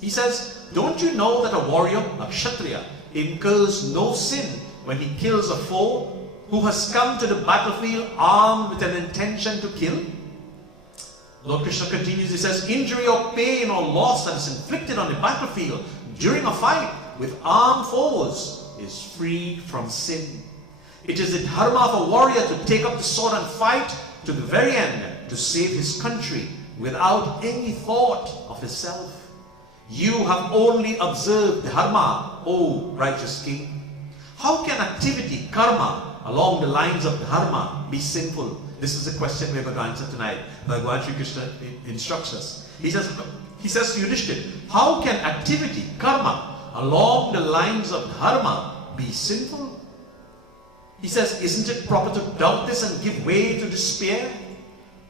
He says, don't you know that a warrior, a kshatriya, incurs no sin when he kills a foe who has come to the battlefield armed with an intention to kill? Lord Krishna continues, he says, injury or pain or loss that is inflicted on the battlefield during a fight with armed foes is free from sin. It is the dharma of a warrior to take up the sword and fight to the very end to save his country without any thought of himself. You have only observed dharma, O righteous king. How can activity, karma, along the lines of dharma be sinful? This is the question we're going to answer tonight. Bhagwan Shri Krishna instructs us. He says to Yudhishthira, how can activity, karma, along the lines of dharma be sinful? He says, isn't it proper to doubt this and give way to despair?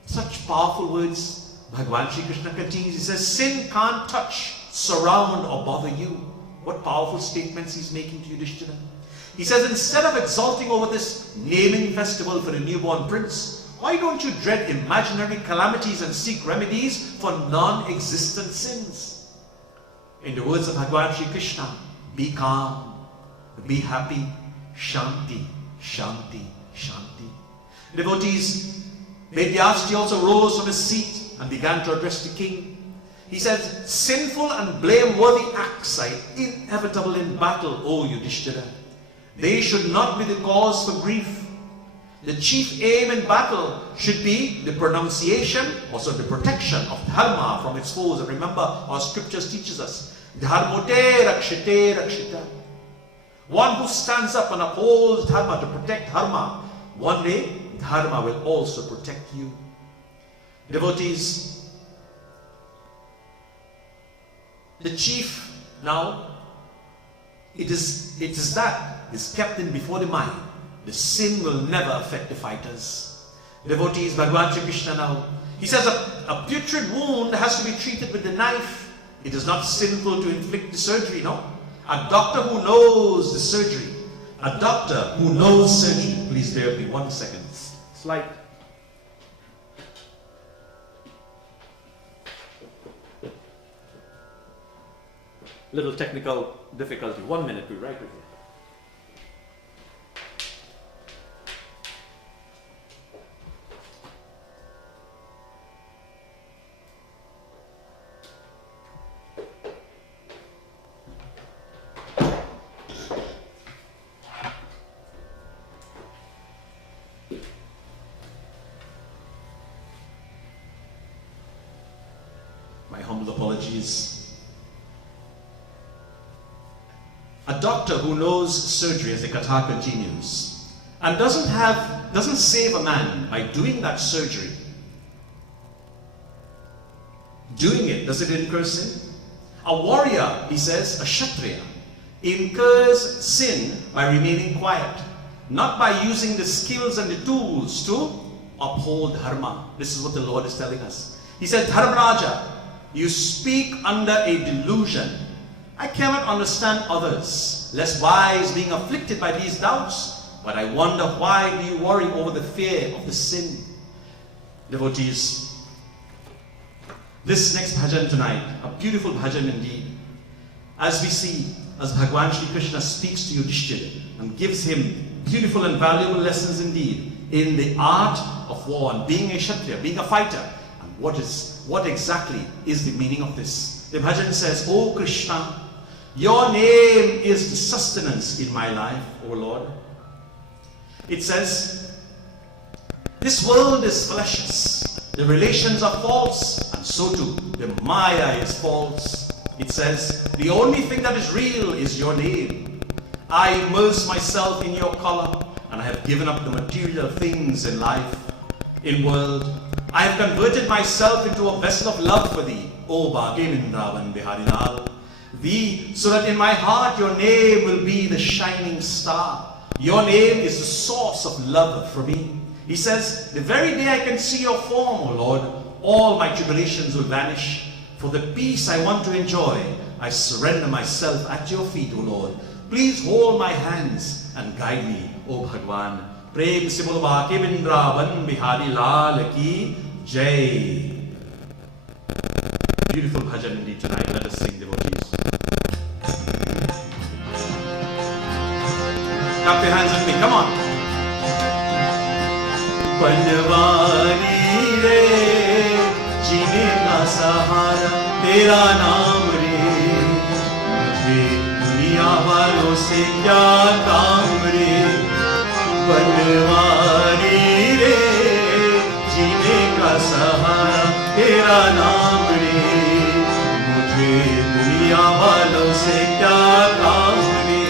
Such powerful words. Bhagavan Sri Krishna continues. He says, sin can't touch, surround or bother you. What powerful statements he's making to Yudhishthira. He says, instead of exulting over this naming festival for a newborn prince, why don't you dread imaginary calamities and seek remedies for non-existent sins? In the words of Bhagavan Sri Krishna, be calm, be happy, shanti, shanti, shanti. Devotees, Vedyasti also rose from his seat and began to address the king. He says, sinful and blameworthy acts are inevitable in battle, O Yudhishthira. They should not be the cause for grief. The chief aim in battle should be the pronunciation, also the protection of dharma from its foes. And remember, our scriptures teaches us, dharmote rakshite rakshita. One who stands up and upholds dharma to protect dharma, one day dharma will also protect you. Devotees, the chief now, it is that is kept in before the mind. The sin will never affect the fighters. Devotees, Bhagavan Sri Krishna now, he says a putrid wound has to be treated with the knife. It is not sinful to inflict the surgery, no? A doctor who knows the surgery, a doctor who knows surgery, please bear with me 1 second. Slide. Little technical difficulty. 1 minute, we'll be right with you. My humble apologies. A doctor who knows surgery, as the Kathaa continues, and doesn't save a man by doing that surgery. Doing it, does it incur sin? A warrior, he says, a Kshatriya, incurs sin by remaining quiet, not by using the skills and the tools to uphold dharma. This is what the Lord is telling us. He said, Dharmaraja, you speak under a delusion. I cannot understand others, less wise, being afflicted by these doubts, but I wonder, why do you worry over the fear of the sin? Devotees, this next bhajan tonight, a beautiful bhajan indeed, as we see, as Bhagavan Sri Krishna speaks to Yudhishthira and gives him beautiful and valuable lessons indeed in the art of war and being a Kshatriya, being a fighter. And what exactly is the meaning of this? The bhajan says, O Krishna, your name is the sustenance in my life, O Lord. It says, this world is fallacious, the relations are false, and so too the Maya is false. It says, the only thing that is real is your name. I immerse myself in your color, and I have given up the material things in life, in world. I have converted myself into a vessel of love for thee, O Bhagemindravan Biharinal. Thee, so that in my heart your name will be the shining star. Your name is the source of love for me. He says, the very day I can see your form, O Lord, all my tribulations will vanish. For the peace I want to enjoy, I surrender myself at your feet, O Lord. Please hold my hands and guide me, O Bhagwan. Prem se bolo Bhagemindravan Bihari Lal ki Jai. Beautiful bhajan indeed tonight. Let us sing, devotees. Clap your hands with me. Come on. Panwani re, जीने का सहारा तेरा नाम रे, मुझे दुनिया वालों से क्या काम रे. बनवारी रे, जीने का सहारा तेरा नाम रे, मुझे दुनिया वालों से क्या काम रे.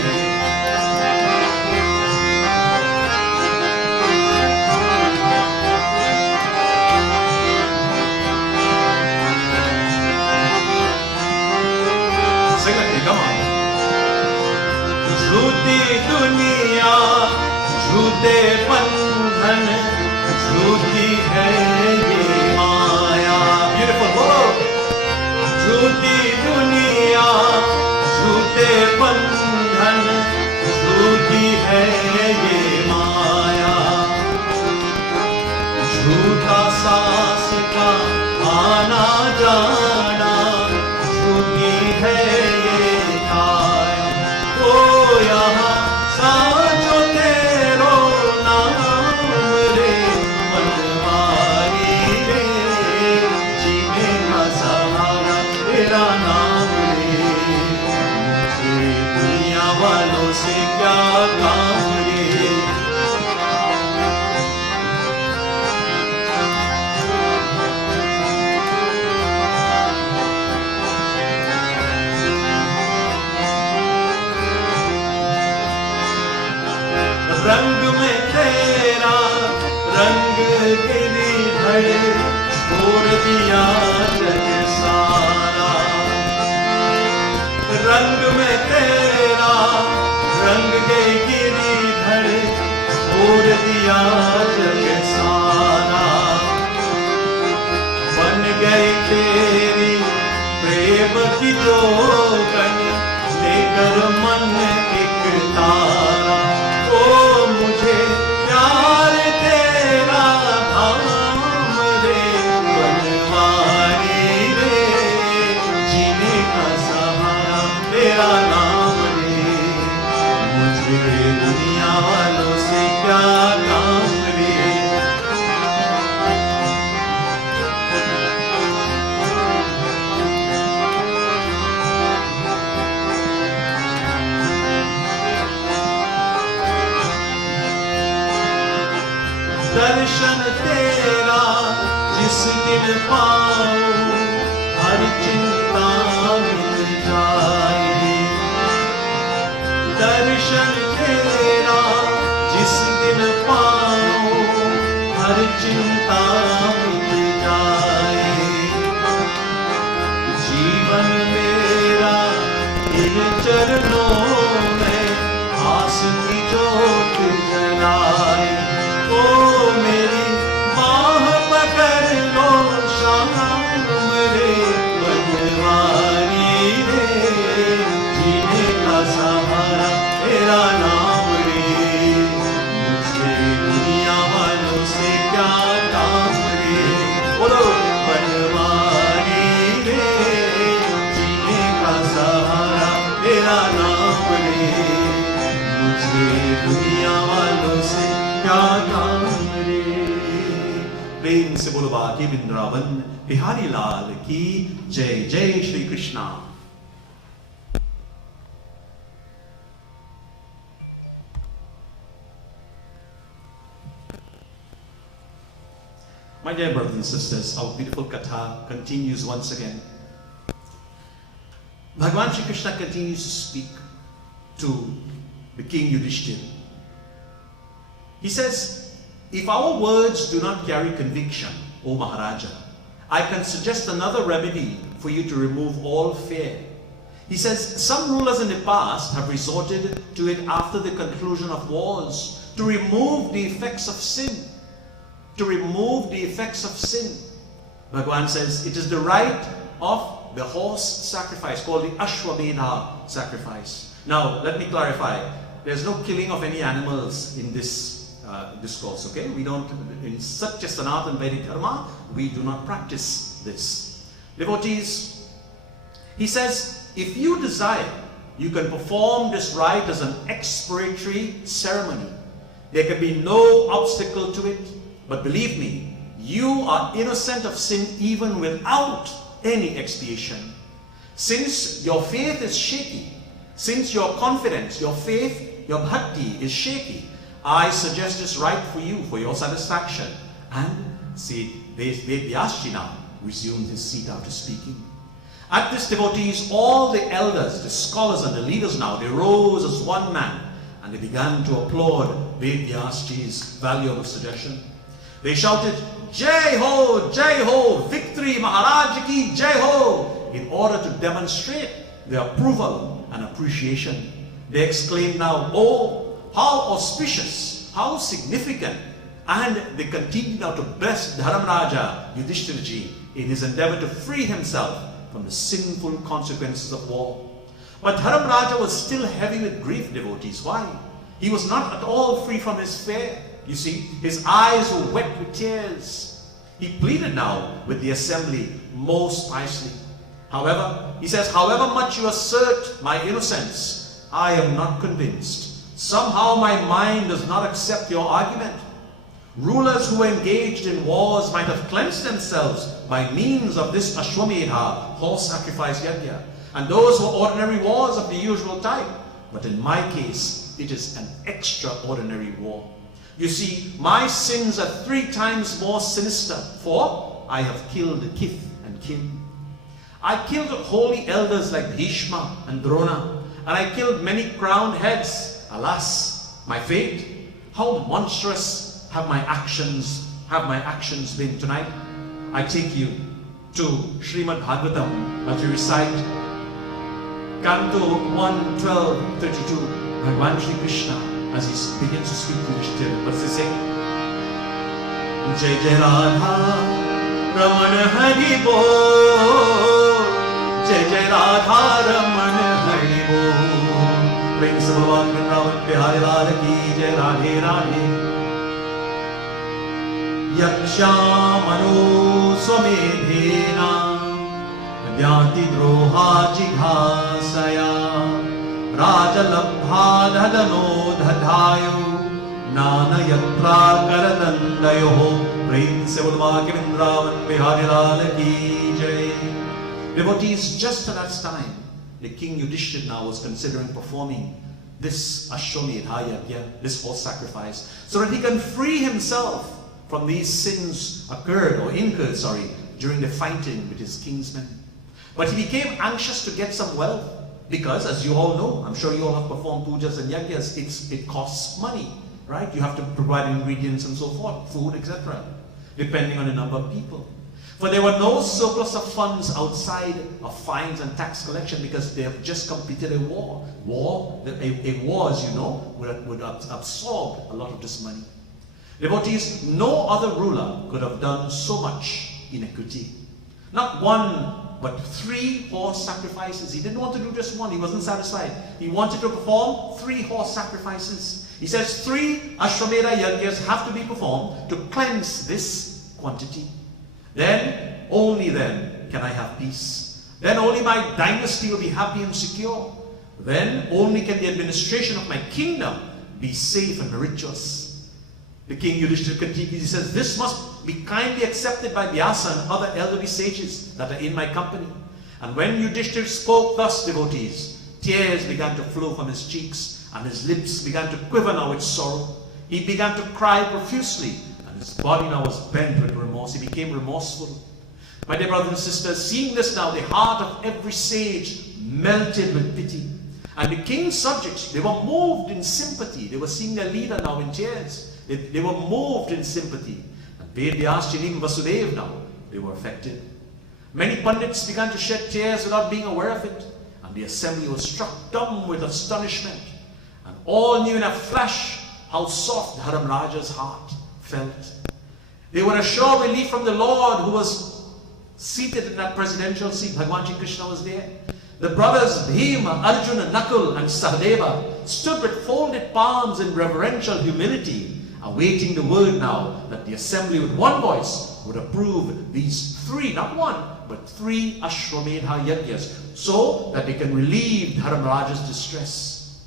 Come on. झूठी दुनिया झूठे बंधन झूठी है ये माया। ब्यूटीफुल, बोलो। झूठी दुनिया झूठे बंधन झूठी है ये माया। झूठा सांस का आना जाना झूठी है ये काया। ओ यहाँ साँचो तेरो नाम रे मनमानी रे, जीने का सहारा तेरा नाम रे। मुझे दुनिया वालों से क्या काम रे। रंग में तेरा रंग गिरिधर छोड़ दिया जग सारा। रंग में तेरा रंग गिरिधर छोड़ दिया जग सारा। बन गई तेरी प्रेम की जोगन लेकर मन एक तारा। ओ मुझे प्यार तेरा धाम रे बनवारी रे, जीने का सहारा तेरा नाम रे। मुझे दुनिया वालों से क्या काम रे। दर्शन तेरा जिस दिन पाऊं हर चिंता मिट जाए। दर्शन तेरा जिस दिन पाऊं हर चिंता मिट जाए। जीवन मेरा इन चरणों में आस की ज्योत जलाए। ओ मेरी बाह पकड़ लो शाम रे बनवारी रे, जीने का सहारा तेरा नाम रे। मुझे दुनिया वालों से क्या काम रे। बोलो बनवारी रे, जीने का सहारा तेरा नाम रे। मुझे दुनिया वालों से क्या काम रे। प्रेम से बोलो बाकी वृंदावन बिहारी लाल की जय। जय Shri Krishna. My dear brothers and sisters, our beautiful Kathaa continues once again. Bhagavan Shri Krishna continues to speak to the King Yudhishthira. He says, if our words do not carry conviction, O Maharaja, I can suggest another remedy for you to remove all fear. He says, some rulers in the past have resorted to it after the conclusion of wars to remove the effects of sin. To remove the effects of sin. Bhagavan says, it is the rite of the horse sacrifice called the Ashwamedha sacrifice. Now, let me clarify. There's no killing of any animals in this discourse, okay? We don't, in such a Sanatan Vedic Dharma, we do not practice this. Devotees, he says, if you desire, you can perform this rite as an expiatory ceremony. There can be no obstacle to it, but believe me, you are innocent of sin even without any expiation. Since your faith is shaky, since your confidence, your faith, your bhakti is shaky, I suggest this rite for you, for your satisfaction. And see, Vedyasji now resumed his seat after speaking. At this, devotees, all the elders, the scholars and the leaders now, they rose as one man and they began to applaud Vedyasji's valuable suggestion. They shouted, Jai Ho, victory, Maharaj ki Jai Ho, in order to demonstrate their approval and appreciation. They exclaimed now, oh, how auspicious, how significant. And they continued now to bless Dharamraja Yudhishthirji in his endeavor to free himself from the sinful consequences of war. But Dharamraja was still heavy with grief, devotees. Why? He was not at all free from his fear. You see, his eyes were wet with tears. He pleaded now with the assembly most nicely. However, he says, however much you assert my innocence, I am not convinced. Somehow my mind does not accept your argument. Rulers who engaged in wars might have cleansed themselves by means of this Ashwamedha, horse sacrifice yajna, and those were ordinary wars of the usual type. But in my case, it is an extraordinary war. You see, my sins are 3 times more sinister, for I have killed kith and kin. I killed holy elders like Bhishma and Drona, and I killed many crowned heads. Alas, my fate, how monstrous have my actions been tonight. I take you to Srimad Bhagavatam as we recite Canto 1, 12, 32, Bhagavan Shri Krishna as he begins to speak to Yudhishthira. What's he saying? Jai Jai Radha Raman Hari Bol, Jai Jai Radha Raman Hari Bol. Prem se Bhagavan Vrindavan Bihari Lal ki Jai Radhe Radhe. Yakshamano Swamedhena Vyati Droha Jighasaya Rajalabha Dhadano Dhadhayo Nana Yatra Karadandayo. Prem se Bhagavan Vrindavan Bihari Lal ki Jai. Devotees, just at that time, the king Yudhishthira now was considering performing this Ashwamedha Yajna, this horse sacrifice, so that he can free himself from these sins incurred during the fighting with his kinsmen. But he became anxious to get some wealth, because as you all know, I'm sure you all have performed pujas and yajnas, it costs money, right? You have to provide ingredients and so forth, food, etc., depending on the number of people. For there were no surplus of funds outside of fines and tax collection, because they have just completed a war. A war, as you know, would absorb a lot of this money. Devotees, no other ruler could have done so much in equity. Not 1, but 3 horse sacrifices. He didn't want to do just 1. He wasn't satisfied. He wanted to perform 3 horse sacrifices. He says 3 Ashwamedha yajnas have to be performed to cleanse this quantity. Then, only then, can I have peace. Then only my dynasty will be happy and secure. Then only can the administration of my kingdom be safe and riches. The king Yudhishthira continues, he says, this must be kindly accepted by Vyasa and other elderly sages that are in my company. And when Yudhishthira spoke thus, devotees, tears began to flow from his cheeks, and his lips began to quiver now with sorrow. He began to cry profusely, and his body now was bent with remorse. He became remorseful. My dear brothers and sisters, seeing this now, the heart of every sage melted with pity. And the king's subjects, they were moved in sympathy. They were seeing their leader now in tears. They were moved in sympathy. And Vedyas, even Vasudev now, they were affected. Many pundits began to shed tears without being aware of it. And the assembly was struck dumb with astonishment. And all knew in a flash how soft Dharamraja's heart felt. They were assured relief from the Lord, who was seated in that presidential seat. Bhagavan Shri Krishna was there. The brothers Bhima, Arjuna, Nakul and Sahadeva stood with folded palms in reverential humility, awaiting the word now that the assembly with one voice would approve these 3, not 1, but 3 Ashwamedha yajnas, so that they can relieve Dharamraja's distress.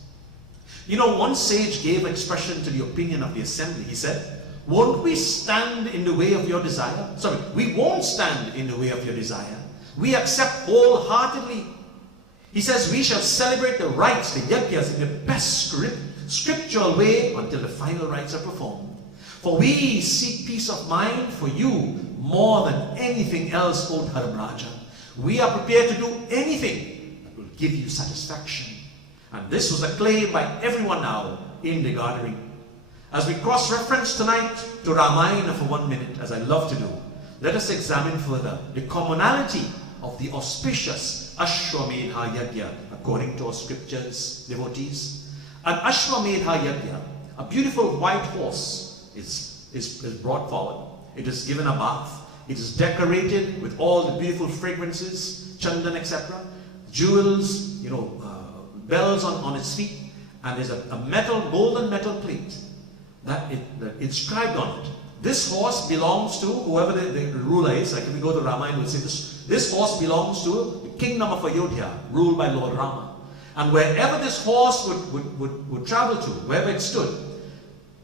You know, one sage gave expression to the opinion of the assembly. He said, won't we stand in the way of your desire? We won't stand in the way of your desire. We accept wholeheartedly. He says we shall celebrate the rites, the yajnas, in the best scriptural way until the final rites are performed. For we seek peace of mind for you more than anything else, O Dharamraja. We are prepared to do anything that will give you satisfaction. And this was acclaimed by everyone now in the gathering. As we cross-reference tonight to Ramayana for 1 minute, as I love to do, let us examine further the commonality of the auspicious Ashwamedha Yajna according to our scriptures, devotees. An Ashwamedha Yajna, a beautiful white horse is brought forward. It is given a bath. It is decorated with all the beautiful fragrances, chandan, etc. Jewels, bells on its feet. And there's a golden metal plate that inscribed on it. This horse belongs to whoever the ruler is. Like if we go to Ramayana, we'll say this horse belongs to the kingdom of Ayodhya, ruled by Lord Rama. And wherever this horse would travel to, wherever it stood,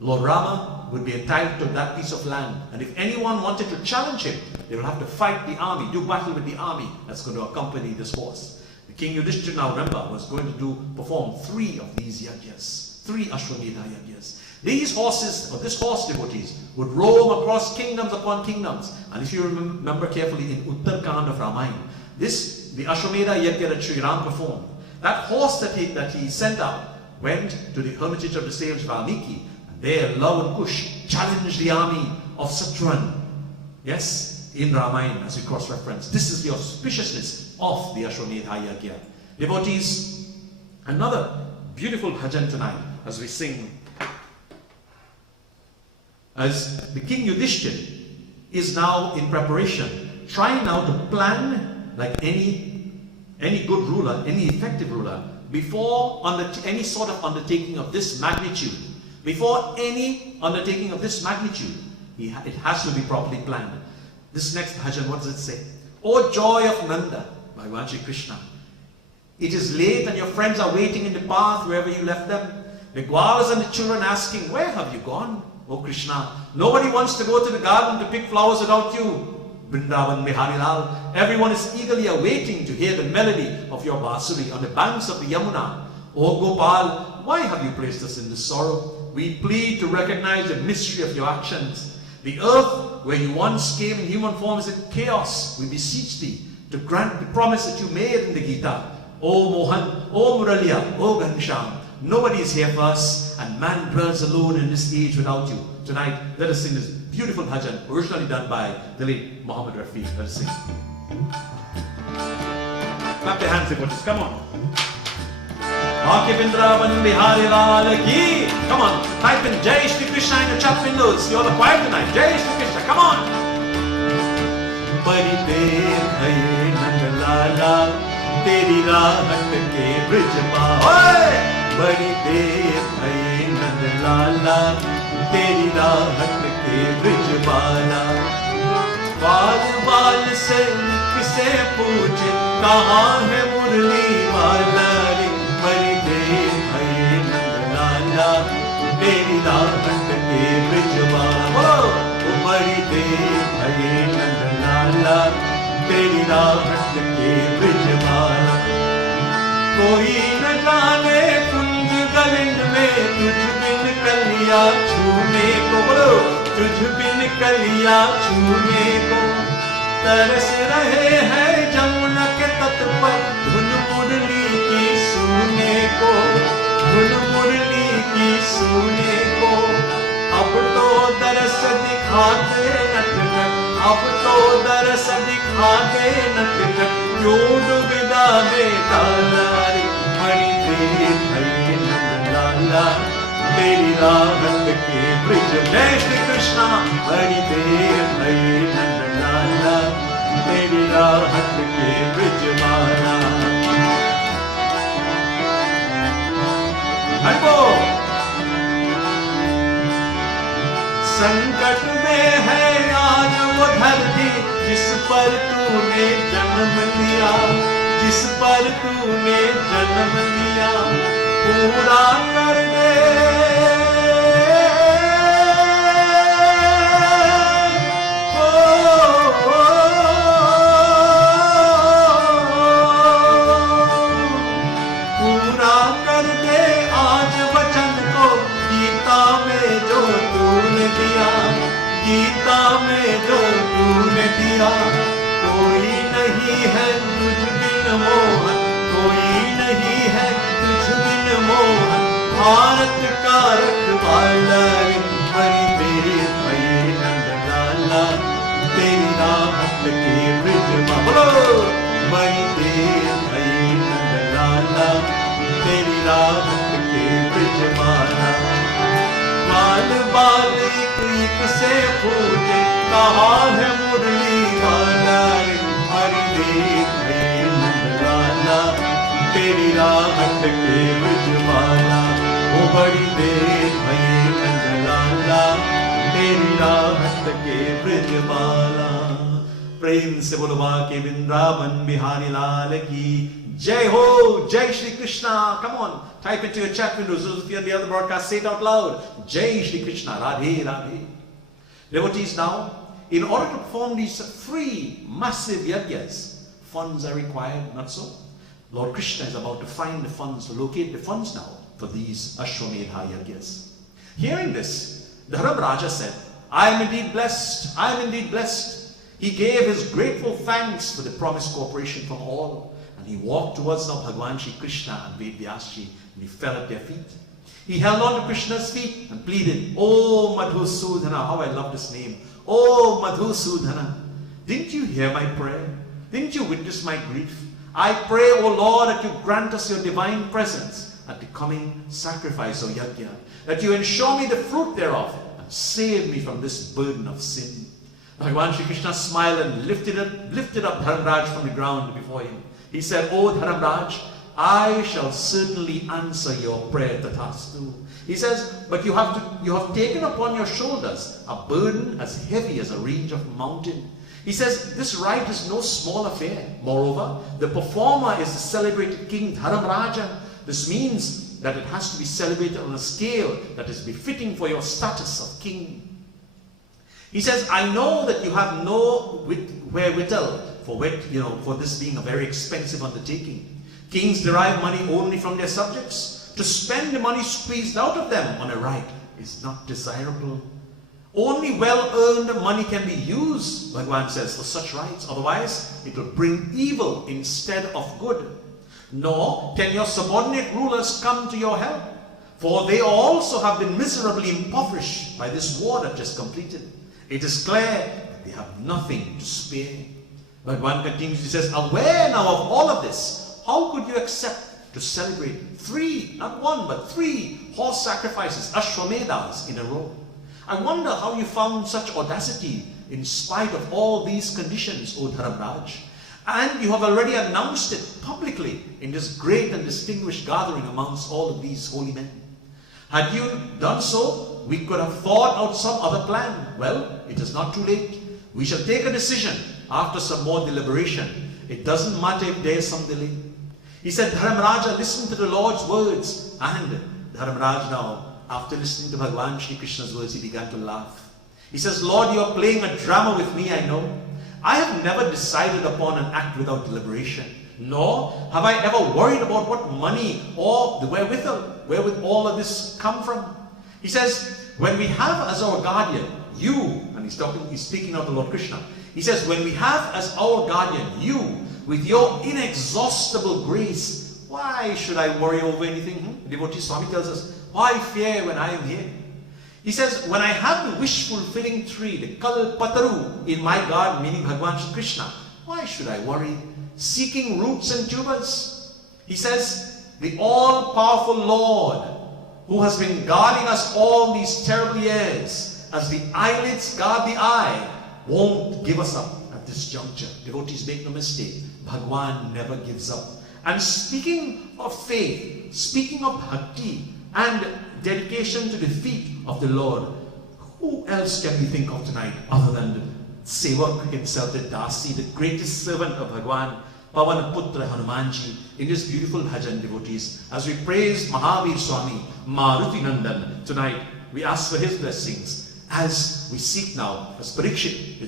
Lord Rama would be entitled to that piece of land. And if anyone wanted to challenge him, they would have to fight the army, do battle with the army that's going to accompany this horse. The King Yudhishthira, now remember, was going to perform 3 of these yajnas, 3 Ashwamedha yajnas. These horses, or this horse, devotees, would roam across kingdoms upon kingdoms. And if you remember carefully in Uttarkand of Ramayana, the Ashwamedha yajna that Sri Ram performed, that horse that he sent out went to the hermitage of the sage Valmiki, and there Lava and Kush challenged the army of Satsangh. Yes, in Ramayana, as we cross-reference. This is the auspiciousness of the Ashwamedha yajna. Devotees, another beautiful bhajan tonight as we sing. As the King Yudhishthira is now in preparation, trying now to plan like any good ruler, any effective ruler, before any sort of undertaking of this magnitude. Before any undertaking of this magnitude, it has to be properly planned. This next bhajan, what does it say? O joy of Nanda, by Bhagwan Krishna. It is late and your friends are waiting in the path wherever you left them. The gwalas and the children asking, where have you gone? Oh Krishna, nobody wants to go to the garden to pick flowers without you. Vrindavan Biharilal, everyone is eagerly awaiting to hear the melody of your basuri on the banks of the Yamuna. Oh Gopal, why have you placed us in this sorrow? We plead to recognize the mystery of your actions. The earth where you once came in human form is in chaos. We beseech thee to grant the promise that you made in the Gita. O Mohan, O Muraliya, O Ghansham, nobody is here for us, and man dwells alone in this age without you. Tonight, let us sing this beautiful bhajan, originally done by the late Muhammad Rafi. Let us sing. Clap your hands, devotees. Come on. Vrindavan Bihari Lal ki. Come on. Type in Jai Shri Krishna in your chat windows. You all are quiet tonight. Jai Shri Krishna. Come on. Badi der bhaye Nand Lala, teri rahat ke brij ma. बड़ी देर भई नंद लाला, तेरी राहत के ब्रिजबाला। बाल बाल से किसे पूछे, कहाँ है मुरली वाला रे। बड़ी देर भई नंद लाला, तेरी राहत के ब्रिजबाला। बड़ी देर भई नंद लाला, तेरी राहत के ब्रिजबाला। कोई न जाने कुंज गलिंड में तुझ बिन कलिया छूने को, बोलो तुझ बिन कलिया छूने को। तरस रहे हैं जमुना के तट पर धुन मुरली की सुने को, धुन मुरली की सुने को। अब तो दरस दिखा दे नटनट, अब तो दरस दिखा दे नटनट। क्यों डूबदा दे ताला रे। बड़ी देर भई नंद लाला, तेरी राहत के ब्रिज। जय श्री कृष्णा। बड़ी देर भई नंद लाला, तेरी राहत के ब्रिज माला। हटो। संकट में है आज वो धरती, जिस पर तूने जन्म लिया, जिस पर तूने जन्म लिया। पूरा कर दे, पूरा कर दे आज वचन को, गीता में जो तूने दिया, गीता में जो तूने दिया। कोई नहीं है तुझ बिन मोहन, कोई नहीं है तुझ बिन मोहन। भारत का रखवाला रे। बड़ी देर भई नंद लाला, तेरी राहत के ब्रिज माला। बोलो बड़ी देर भई नंद लाला, तेरी राहत के ब्रिज माला। से पूछे कहाँ है मुरली वाला, हरि देव नंदलाला, तेरी राहत के ब्रजवाला, ओ बड़ी देर भये नंदलाला, तेरी राहत के ब्रजवाला। प्रेम से बोलो के वृंदावन बिहारी लाल की जय हो। Jai Shri Krishna. Come on, type into your chat windows. Those of you on the other broadcast, say it out loud. Jai Shri Krishna. Radhe Radhe. Devotees, now, in order to perform these 3 massive yajnas, funds are required, not so? Lord Krishna is about to find the funds, to locate the funds now for these Ashwamedha yajnas. Hearing this, Dharmaraja said, I am indeed blessed. I am indeed blessed. He gave his grateful thanks for the promised cooperation from all. He walked towards now Bhagwan Shri Krishna and Vedvyasji, and he fell at their feet. He held on to Krishna's feet and pleaded, Oh Madhusudhana, how I love this name. Oh Madhusudhana, didn't you hear my prayer? Didn't you witness my grief? I pray, O Lord, that you grant us your divine presence at the coming sacrifice or yajna, that you ensure me the fruit thereof and save me from this burden of sin. Bhagwan Shri Krishna smiled and lifted up Dharmaraj from the ground before him. He said, Oh Dharmaraj, I shall certainly answer your prayer, Tathastu. He says, but you have taken upon your shoulders a burden as heavy as a range of mountain. He says, this rite is no small affair. Moreover, the performer is the celebrated King Dharmaraja. This means that it has to be celebrated on a scale that is befitting for your status of king. He says, I know that you have no wherewithal for this being a very expensive undertaking. Kings derive money only from their subjects. To spend the money squeezed out of them on a rite is not desirable. Only well-earned money can be used, Bhagwan says, for such rites. Otherwise, it will bring evil instead of good. Nor can your subordinate rulers come to your help, for they also have been miserably impoverished by this war that just completed. It is clear that they have nothing to spare. Bhagwan continues, he says, aware now of all of this, how could you accept to celebrate 3, not 1, but 3 horse sacrifices, Ashwamedhas, in a row? I wonder how you found such audacity in spite of all these conditions, O Dharmaraj. And you have already announced it publicly in this great and distinguished gathering amongst all of these holy men. Had you done so, we could have thought out some other plan. Well, it is not too late. We shall take a decision after some more deliberation. It doesn't matter if there is some delay. He said, Dharmaraja, listen to the Lord's words. And Dharmaraj now, after listening to Bhagwan Shri Krishna's words, he began to laugh. He says, Lord, you are playing a drama with me, I know. I have never decided upon an act without deliberation, nor have I ever worried about what money or the wherewith all of this come from. He says, when we have as our guardian you, and he's speaking of the Lord Krishna, he says, when we have as our guardian you, with your inexhaustible grace, why should I worry over anything? Devotee Swami tells us, why fear when I am here? He says, when I have the wish-fulfilling tree, the Kalpataru, in my garden, meaning Bhagwan Shri Krishna, why should I worry? Seeking roots and tubers. He says, the all-powerful Lord, who has been guarding us all these terrible years, as the eyelids guard the eye, won't give us up at this juncture. Devotees, make no mistake, Bhagwan never gives up. And speaking of faith, speaking of bhakti, and dedication to the feet of the Lord, who else can we think of tonight other than the Sevak himself, the Dasi, the greatest servant of Bhagwan, Pavanaputra Hanumanji, in this beautiful bhajan, devotees. As we praise Mahavir Swami, Maruti Nandan tonight, we ask for his blessings as we seek now, as Parikshit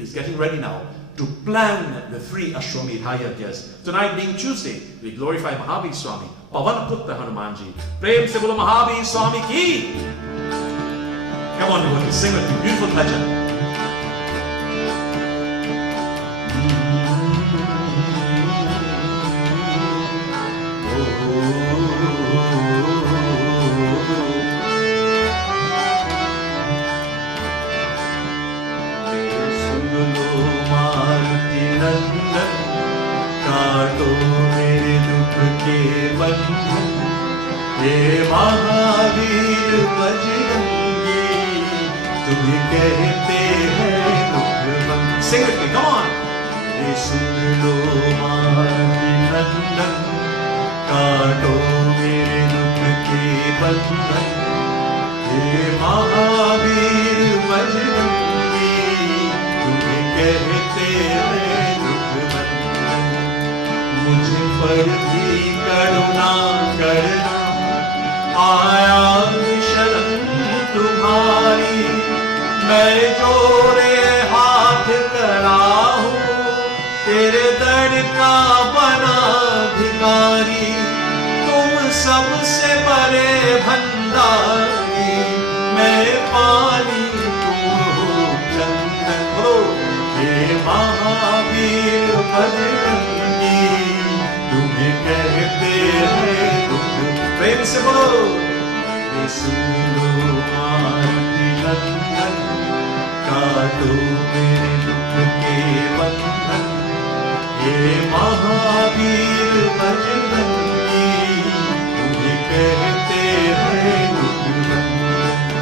is getting ready now to plan the 3 Ashwamedha Yajnas. Tonight being Tuesday, we glorify Mahavir Swami, Pavanaputra Hanumanji. Prem se bolo Mahavir Swami ki. Come on, devotees, sing with me. Beautiful bhajan. हे महावीर बजरंगी तुम्हें कहते हैं दुख। Sing with me, come on. ये सुन लो माती नंदन, काटो मेरे दुख के बंधन। हे महावीर बजरंगी, तुम्हें कहते हैं दुख बंधन। मुझ पर भी करुणा करना, आया शरण तुम्हारी। मैं जोड़े हाथ खड़ा हूँ, तेरे दर का बना भिखारी। तुम सबसे बड़े भंडारी, मैं पानी तुम हो चंदन। बोलो हे महावीर बजरंगी, तुम्हें कहते हैं दुख। प्रेम से बोलो ये सुन लो माती नंदन, काटो मेरे दुख के बंधन। हे महावीर बजरंगी, तुम्हें कहते हैं दुख बंधन।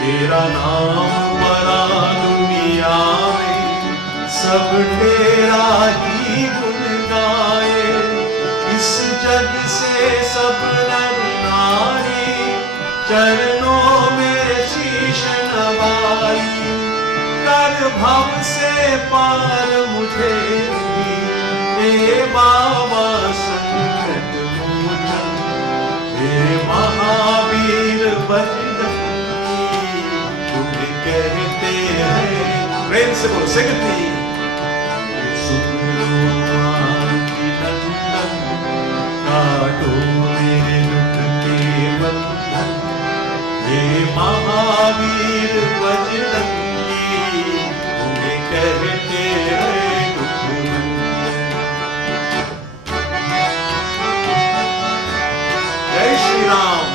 तेरा नाम बड़ा दुनिया में, सब तेरा ही गुण गाए। इस जग से सब नर नारी, चरणों में शीश नवाई। कर भव से पार मुझे भी, हे बाबा संकट मोचन। हे महावीर बजरंगी, तुम्हें कहते हैं। प्रेम से बोलो सिंगती। सुन लो माती नंदन, काटो मेरे दुख के बंधन। हे महावीर बजरंगी, तुम्हें कहते हैं दुख बंधन। जय श्री राम।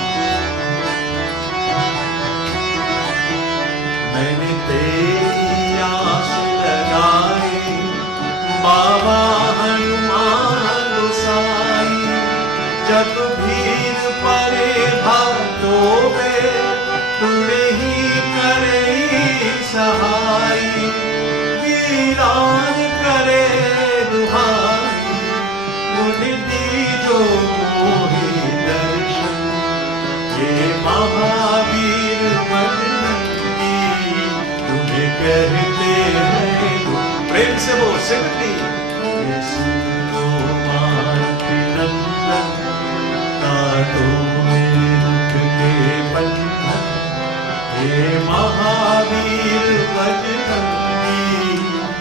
मैंने तेरी आस लगाई, बाबा हनुमान गोसाई। जब भीड़ पड़े भक्तों में, तूने ही करे सहाई। वीरान करे दुहाई, मुझे दीजो मोहि दर्शन। ये महावीर बजरंगी, तुम्हें कहते हैं। प्रेम से वो सिमरती। ये सुन लो माती नंदन, काटो मेरे दुख के बंधन। हे महावीर बजरंगी,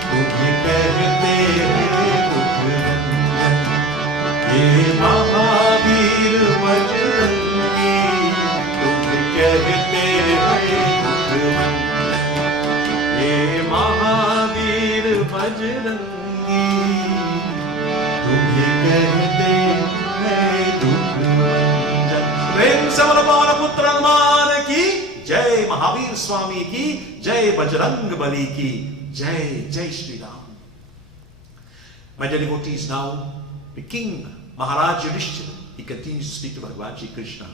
तुम्हें कहते हैं दुख बंधन। हे महावीर बजरंगी, तुम्हें कहते हैं दुख बंधन। हे महावीर बजरंगी, तुम्हें कहते हैं दुख बंधन। प्रेम से बोलो पवन पुत्र हनुमान की जय, महावीर स्वामी की जय, बजरंग बली की जय। जय Shri Ram. My dear devotees, now the king Maharaj Yudhishthira, he continues to speak to Bhagavan Shri Krishna.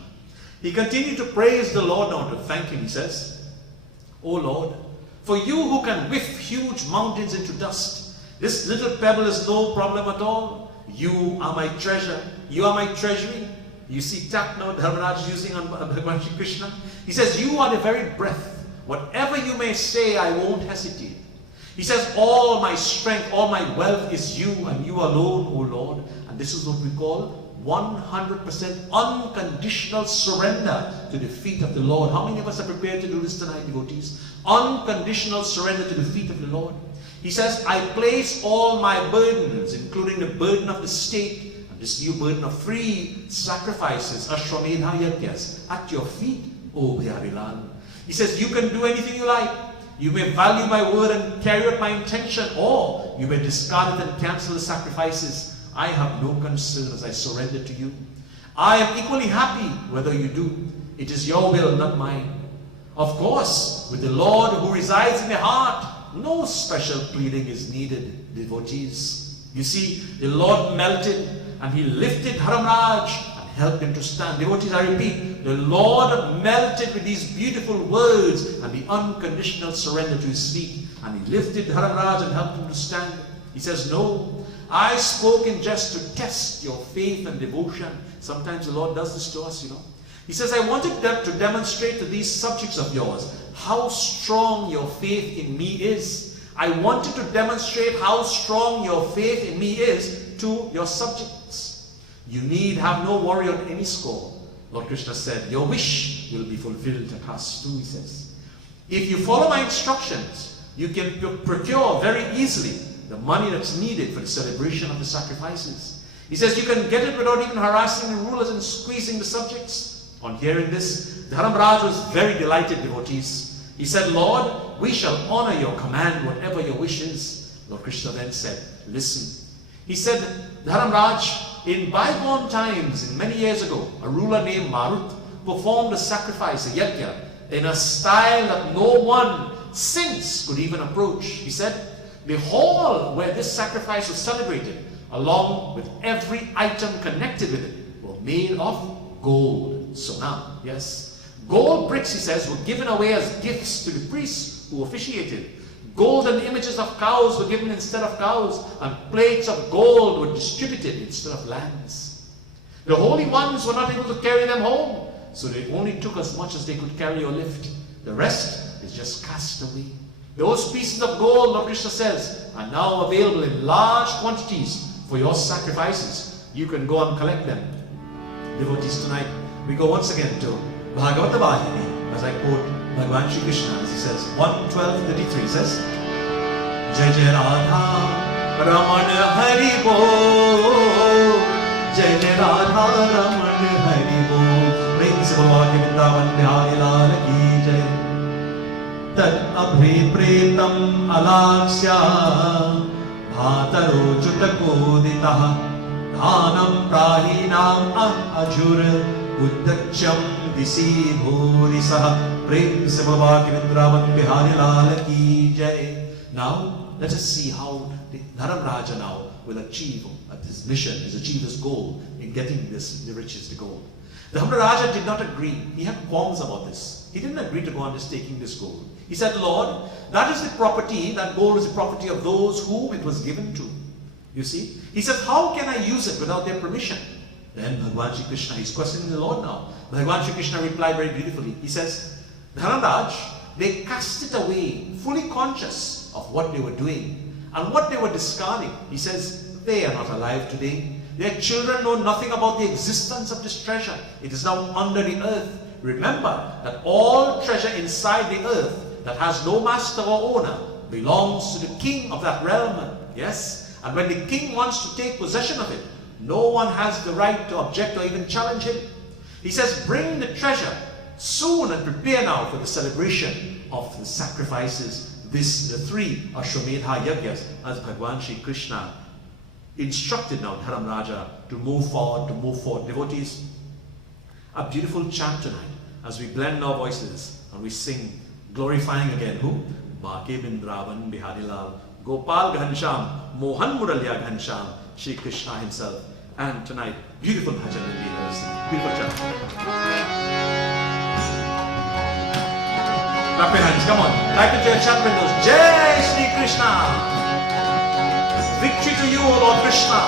He continued to praise the Lord now, to thank him. He says, O Lord, for you who can whiff huge mountains into dust, this little pebble is no problem at all. You are my treasure. You are my treasury. You see tact now Dharmaraj using on Bhagavan Shri Krishna. He says, you are the very breath. Whatever you may say, I won't hesitate. He says, all my strength, all my wealth is you and you alone, O Lord. And this is what we call 100% unconditional surrender to the feet of the Lord. How many of us are prepared to do this tonight, devotees? Unconditional surrender to the feet of the Lord. He says, I place all my burdens, including the burden of the state, and this new burden of free sacrifices, Ashwamedha Yajnas, at your feet, O Biharilal. He says, you can do anything you like. You may value my word and carry out my intention, or you may discard it and cancel the sacrifices. I have no concern as I surrender to you. I am equally happy whether you do. It is your will, not mine. Of course, with the Lord who resides in the heart, no special pleading is needed, devotees. You see, the Lord melted and he lifted Dharmaraj and helped him to stand. Devotees, I repeat, the Lord melted with these beautiful words and the unconditional surrender to his feet. And he lifted Dharamraj and helped him to stand. He says, no, I spoke in just to test your faith and devotion. Sometimes the Lord does this to us, you know. He says, I wanted to demonstrate to these subjects of yours how strong your faith in me is. I wanted to demonstrate how strong your faith in me is to your subjects. You need have no worry on any score. Lord Krishna said, your wish will be fulfilled at us too, he says. If you follow my instructions, you can procure very easily the money that's needed for the celebration of the sacrifices. He says you can get it without even harassing the rulers and squeezing the subjects. On hearing this, Dharamraj was very delighted, devotees. He said, Lord, we shall honor your command, whatever your wish is. Lord Krishna then said, listen. He said, Dharamraj, in bygone times, in many years ago, a ruler named Marut performed a sacrifice, a yajna, in a style that no one since could even approach. He said, the hall where this sacrifice was celebrated, along with every item connected with it, were made of gold. So now, yes, gold bricks, he says, were given away as gifts to the priests who officiated. Golden images of cows were given instead of cows, and plates of gold were distributed instead of lands. The holy ones were not able to carry them home, so they only took as much as they could carry or lift. The rest is just cast away. Those pieces of gold, Lord Krishna says, are now available in large quantities for your sacrifices. You can go and collect them. Devotees, tonight we go once again to Bhagavata Vahini, as I quote Bhagavan Shri Krishna, as he says, 1:12:33 says, Jai Jai Radha Ramana Hari Bol, Jai Jai Radha Ramana Hari Bol. Prem se bolo ke Vrindavan Bihari Lal ki Jai. Tad abhi pretam alaksya bhataro chutakoditah dhanam prahinam ajur uddaksham disi bhurisah. Prem se baba ke Vrindavan Bihari Lal ki Jai. Now let us see how Dharamraja now will achieve his mission, achieve his goal in getting the riches, the gold. Dharamraja did not agree. He had qualms about this. He didn't agree to go on just taking this gold. He said, Lord, that is the property, that gold is the property of those whom it was given to. You see? He said, how can I use it without their permission? Then Bhagavan Shri Krishna, he's questioning the Lord now. Bhagavan Shri Krishna replied very beautifully. He says, Dharamraj, they cast it away, fully conscious of what they were doing and what they were discarding. He says, they are not alive today. Their children know nothing about the existence of this treasure. It is now under the earth. Remember that all treasure inside the earth that has no master or owner belongs to the king of that realm. Yes? And when the king wants to take possession of it, no one has the right to object or even challenge him. He says, bring the treasure soon and prepare now for the celebration of the sacrifices. The 3 Ashwamedha Yajnas, as Bhagavan Shri Krishna instructed now Dharamraja to move forward, Devotees, a beautiful chant tonight as we blend our voices and we sing, glorifying again who? Bake Bindravan Bihari Lal, Gopal Ghansham, Mohan Muraliya Ghansham, Shri Krishna himself. And tonight, beautiful bhajan will be here. Beautiful chant. Clap your hands, come on. Type it to your chat windows. Jai Shri Krishna. Victory to you, O Lord Krishna,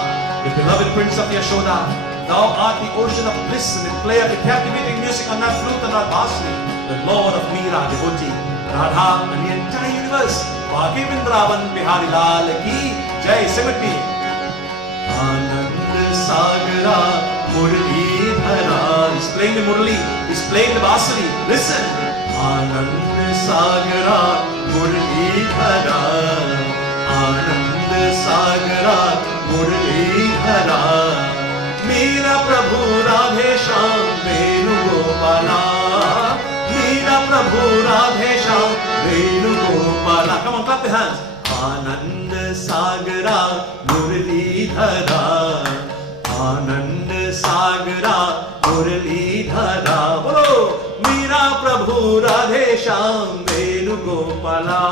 the beloved Prince of Yashoda. Thou art the ocean of bliss and the play of the captivating music on that flute and that bansuri, the Lord of Meera, devotee, Radha, and the entire universe. Bhage Bindravan Bihari Lal ki Jai. Sing with me. Anand Sagara Murli Dhara. He's playing the Murli, he's playing the bansuri. Listen. Anand Sagara Murli Dhara. Anand Sagara Murli Dhara. Meera Prabhu Radhe Shyam Venu Gopala. Meera Prabhu Radhe Shyam Venu Gopala. Come on, clap your hands. Anand Sagara Murli Dhara. Anand Sagara Murli Dhara. Bolo. Meera Prabhu Radhe Shyam Venu Gopala.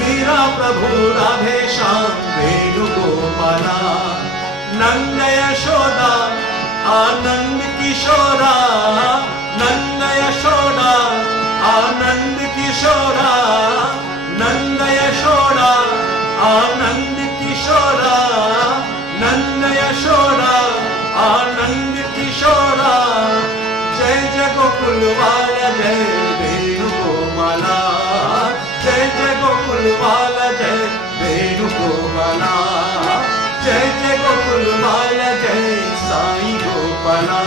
Meera Prabhu Radhe Shyam Venu Gopala. Nanda Yashoda आनंद किशोरा नंद यशोदा, आनंद किशोरा नंद यशोदा, आनंद किशोरा नंद यशोदा, आनंद किशोरा। जय जय गोकुल वाला जय वेणुगोपाला, जय जय गोकुल वाला जय वेणुगोपाला, जय जय गोकुल वाला जय साई गोपाला,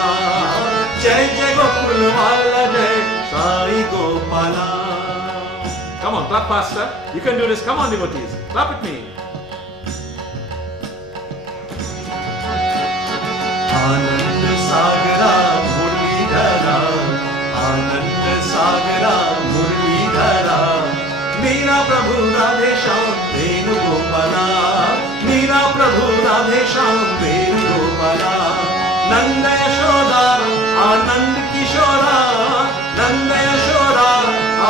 जय जय गोकुल वाला जय Sai Gopala. Come on, clap faster. You can do this. Come on, devotees. Clap with me. आनंद सागरा मुरलीधरा, आनंद सागरा मुरलीधरा, मेरा प्रभु राधे श्याम वेणुगोपाला, मेरा प्रभु राधे श्याम वेणुगोपाला। नंद यशोदा आनंद किशोरा, नंद यशोदा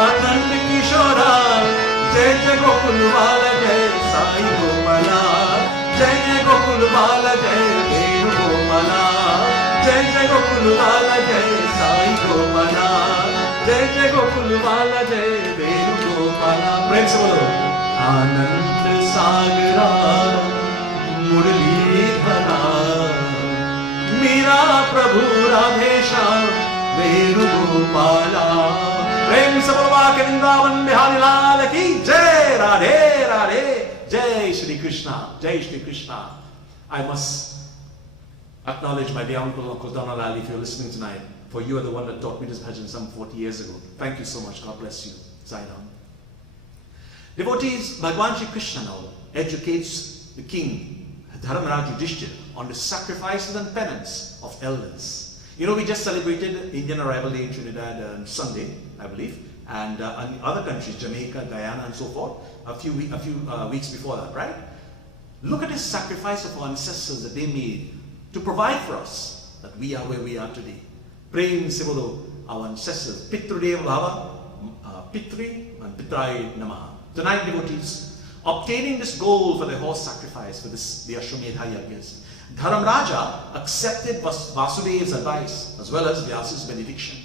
आनंद किशोरा। जय जय गोकुल वाला जय साई गोपाला, जय जय गोकुल वाला जय वेणुगोपाला, जय जय गोकुल वाला जय साई गोपाला, जय जय गोकुल वाला जय वेणुगोपाला। प्रेम से बोलो। आनंद सागरा मुरलीधरा, मेरा प्रभु राधे श्याम वेणुगोपाला। प्रेम से बोलो के वृंदावन बिहारी लाल की जय। राधे राधे, जय श्री कृष्णा, जय Shri Krishna. I must acknowledge my dear Uncle Donalal, if you're listening tonight, for you are the one that taught me this bhajan some 40 years ago. Thank you so much. God bless you. Zainam. Devotees, Bhagwan Shri Krishna now educates the king, Dharmaraj Yudhishthira, on the sacrifices and penance of elders. You know, we just celebrated Indian Arrival Day in Trinidad on Sunday, I believe, and in other countries, Jamaica, Guyana, and so forth, a few weeks before that, right? Look at the sacrifice of our ancestors that they made to provide for us, that we are where we are today. Prem Sivolo, our ancestors, Pitrudeva Bhava, Pitri and Pitrai Namaha. Tonight, devotees, obtaining this goal for the horse sacrifice for the Ashwamedha Yajnas, Dharamraja accepted Vasudev's advice as well as Vyasa's benediction.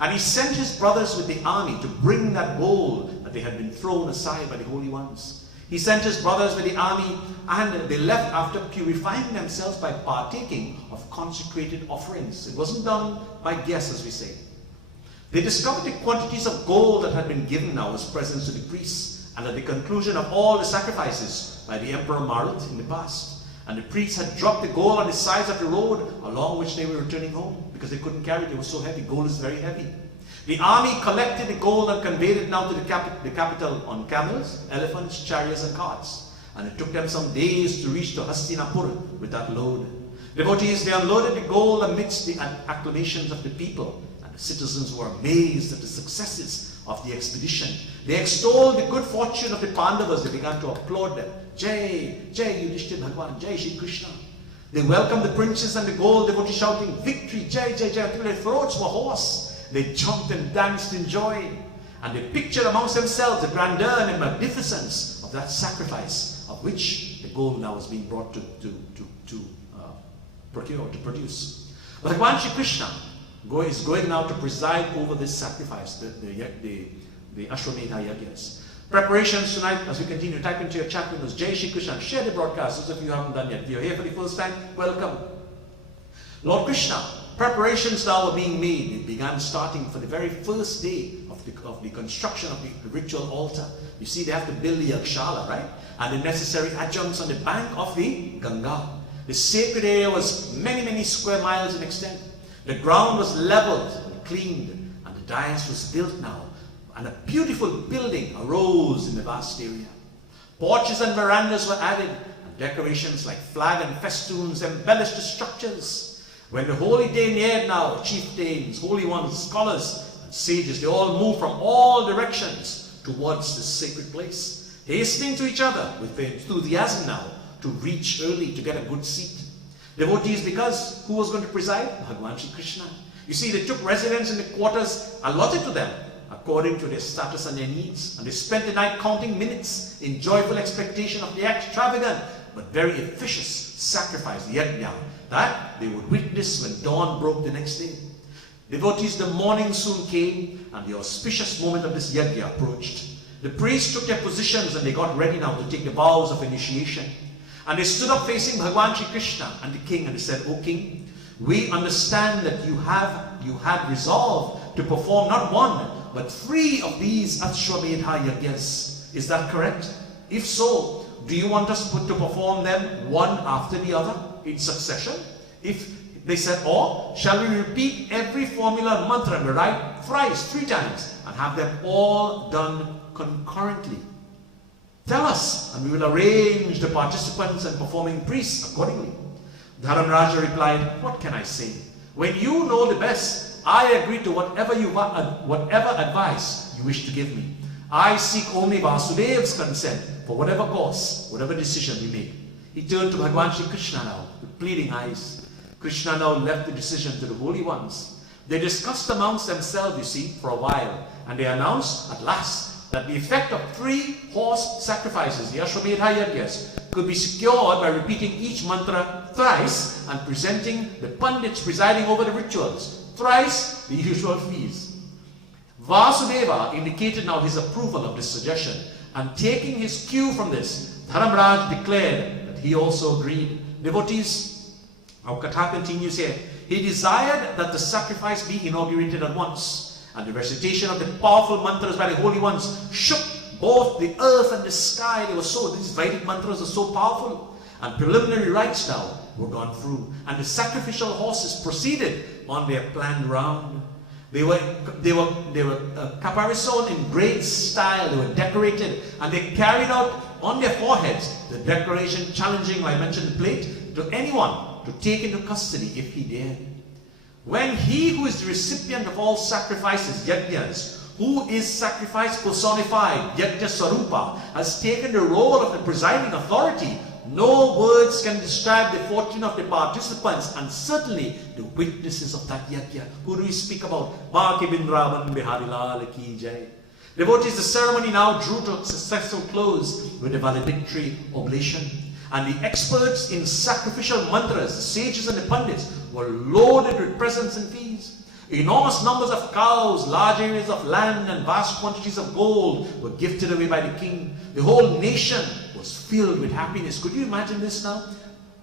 And he sent his brothers with the army to bring that gold that they had been thrown aside by the holy ones. He sent his brothers with the army, and they left after purifying themselves by partaking of consecrated offerings. It wasn't done by guess, as we say. They discovered the quantities of gold that had been given now as presents to the priests, and at the conclusion of all the sacrifices by the Emperor Marut in the past. And the priests had dropped the gold on the sides of the road along which they were returning home because they couldn't carry it. It was so heavy. Gold is very heavy. The army collected the gold and conveyed it now to the capital on camels, elephants, chariots, and carts. And it took them some days to reach to Hastinapur with that load. Devotees, they unloaded the gold amidst the acclamations of the people. And the citizens were amazed at the successes of the expedition. They extolled the good fortune of the Pandavas. They began to applaud them. Jai, Jai Yudhishthira Bhagwan, Jai Shri Krishna. They welcomed the princes and the gold, devotees shouting, victory, Jai, Jai, Jai, until their throats were hoarse. They jumped and danced in joy. And they pictured amongst themselves the grandeur and magnificence of that sacrifice, of which the gold now was being brought to produce. Bhagwan Shri Krishna is going now to preside over this sacrifice, the Ashwamedha Yajnas. Preparations tonight, as we continue, type into your chat windows, Jai Shri Krishna, share the broadcast, those of you who haven't done yet. If you're here for the first time, welcome. Lord Krishna, preparations now are being made. It began starting for the very first day of the construction of the ritual altar. You see, they have to build the Yagshala, right? And the necessary adjuncts on the bank of the Ganga. The sacred area was many, many square miles in extent. The ground was leveled and cleaned, and the dais was built now. And a beautiful building arose in the vast area. Porches and verandas were added, and decorations like flag and festoons embellished the structures. When the holy day neared now, chieftains, holy ones, scholars, and sages, they all moved from all directions towards this sacred place, hastening to each other with enthusiasm now to reach early to get a good seat. Devotees, because who was going to preside? Bhagwan Shri Krishna. You see, they took residence in the quarters allotted to them according to their status and their needs, and they spent the night counting minutes in joyful expectation of the extravagant but very efficacious sacrifice, the yajna, that they would witness when dawn broke the next day. Devotees, the morning soon came and the auspicious moment of this yajna approached. The priests took their positions and they got ready now to take the vows of initiation. And they stood up facing Bhagwan Shri Krishna and the king, and they said, "O king, we understand that you had resolved to perform not one, but 3 of these Ashwamedha yajnas. Is that correct? If so, do you want us to perform them one after the other in succession?" They said, "Or shall we repeat every formula and mantra and recite thrice, 3 times, and have them all done concurrently? Tell us, and we will arrange the participants and performing priests accordingly." Dharamraja replied, "What can I say? When you know the best, I agree to whatever advice you wish to give me. I seek only Vasudev's consent for whatever course, whatever decision we make." He turned to Bhagwan Shri Krishna now with pleading eyes. Krishna now left the decision to the holy ones. They discussed amongst themselves, you see, for a while, and they announced at last that the effect of 3 horse sacrifices, the Ashwamedha yajnas, could be secured by repeating each mantra thrice and presenting the pandits presiding over the rituals thrice the usual fees. Vasudeva indicated now his approval of this suggestion, and taking his cue from this, Dharamraj declared that he also agreed. Devotees, our Kathaa continues here. He desired that the sacrifice be inaugurated at once, and the recitation of the powerful mantras by the holy ones shook both the earth and the sky. These Vedic mantras are so powerful. And preliminary rites now were gone through, and the sacrificial horses proceeded on their planned round. They were caparisoned in great style. They were decorated, and they carried out on their foreheads the declaration challenging, I mentioned the plate, to anyone to take into custody if he dared. When he who is the recipient of all sacrifices, yajnas, who is sacrifice personified, yajna sarupa, has taken the role of the presiding authority, no words can describe the fortune of the participants and certainly the witnesses of that yajna. Who do we speak about? Baki Bindravan Bihari Lal Ki Jai. Devotees, the ceremony now drew to a successful close with the valedictory oblation. And the experts in sacrificial mantras, the sages and the pandits, were loaded with presents and fees. Enormous numbers of cows, large areas of land, and vast quantities of gold were gifted away by the king. The whole nation was filled with happiness. Could you imagine this now?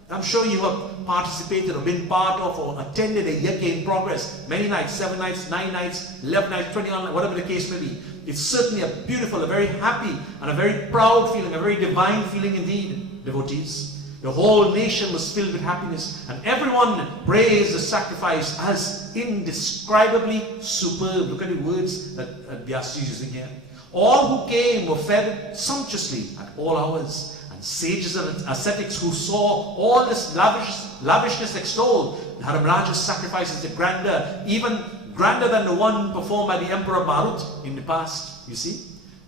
I'm sure you have participated or been part of or attended a yajna in progress. Many nights, 7 nights, 9 nights, 11 nights, 21 nights, whatever the case may be. It's certainly a beautiful, a very happy, and a very proud feeling, a very divine feeling indeed, devotees. The whole nation was filled with happiness, and everyone praised the sacrifice as indescribably superb. Look at the words that Vyasa is using here. All who came were fed sumptuously at all hours. Sages and ascetics who saw all this lavishness extolled, Dharamraja's sacrifices are grander, even grander than the one performed by the Emperor Marut in the past. You see?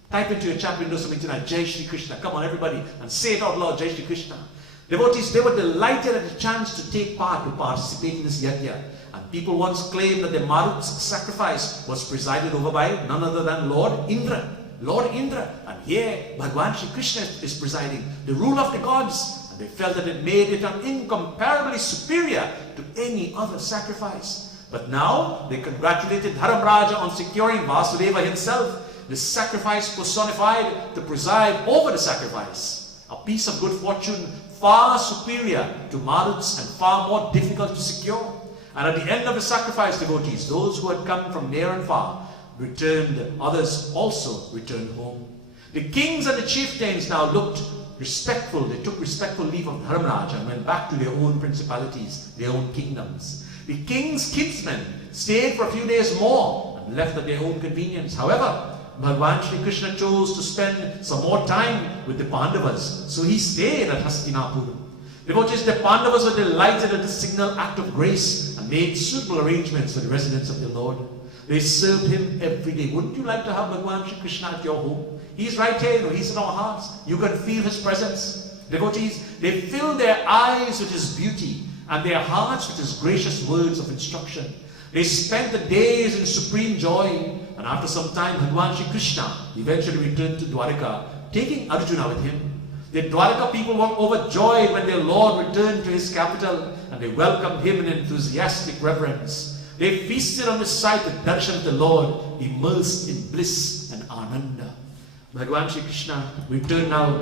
Type into your chat window something tonight, Jai Shri Krishna. Come on everybody and say it out loud, Jai Shri Krishna. Devotees, they were delighted at the chance to take part, to participate in this yajna. And people once claimed that the Marut's sacrifice was presided over by none other than Lord Indra. Lord Indra, and here Bhagwan Shri Krishna is presiding, the rule of the gods, and they felt that it made it incomparably superior to any other sacrifice. But now they congratulated Dharamraja on securing Vasudeva himself, the sacrifice personified, to preside over the sacrifice, a piece of good fortune far superior to Marut's and far more difficult to secure. And at the end of the sacrifice, devotees, those who had come from near and far returned, others also returned home. The kings and the chieftains now looked respectful. They took respectful leave of Dharamraja and went back to their own principalities, their own kingdoms. The king's kinsmen stayed for a few days more and left at their own convenience. However, Bhagwan Shri Krishna chose to spend some more time with the Pandavas, so he stayed at Hastinapur. Devotees, the Pandavas were delighted at this signal act of grace and made suitable arrangements for the residence of their Lord. They served him every day. Wouldn't you like to have Bhagwan Shri Krishna at your home? He's right here, he's in our hearts. You can feel his presence. Devotees, they filled their eyes with his beauty and their hearts with his gracious words of instruction. They spent the days in supreme joy, and after some time, Bhagwan Shri Krishna eventually returned to Dwarika, taking Arjuna with him. The Dwarka people were overjoyed when their Lord returned to his capital, and they welcomed him in enthusiastic reverence. They feasted on the sight of darshan of the Lord, immersed in bliss and ananda. Bhagavan Shri Krishna, we turn now,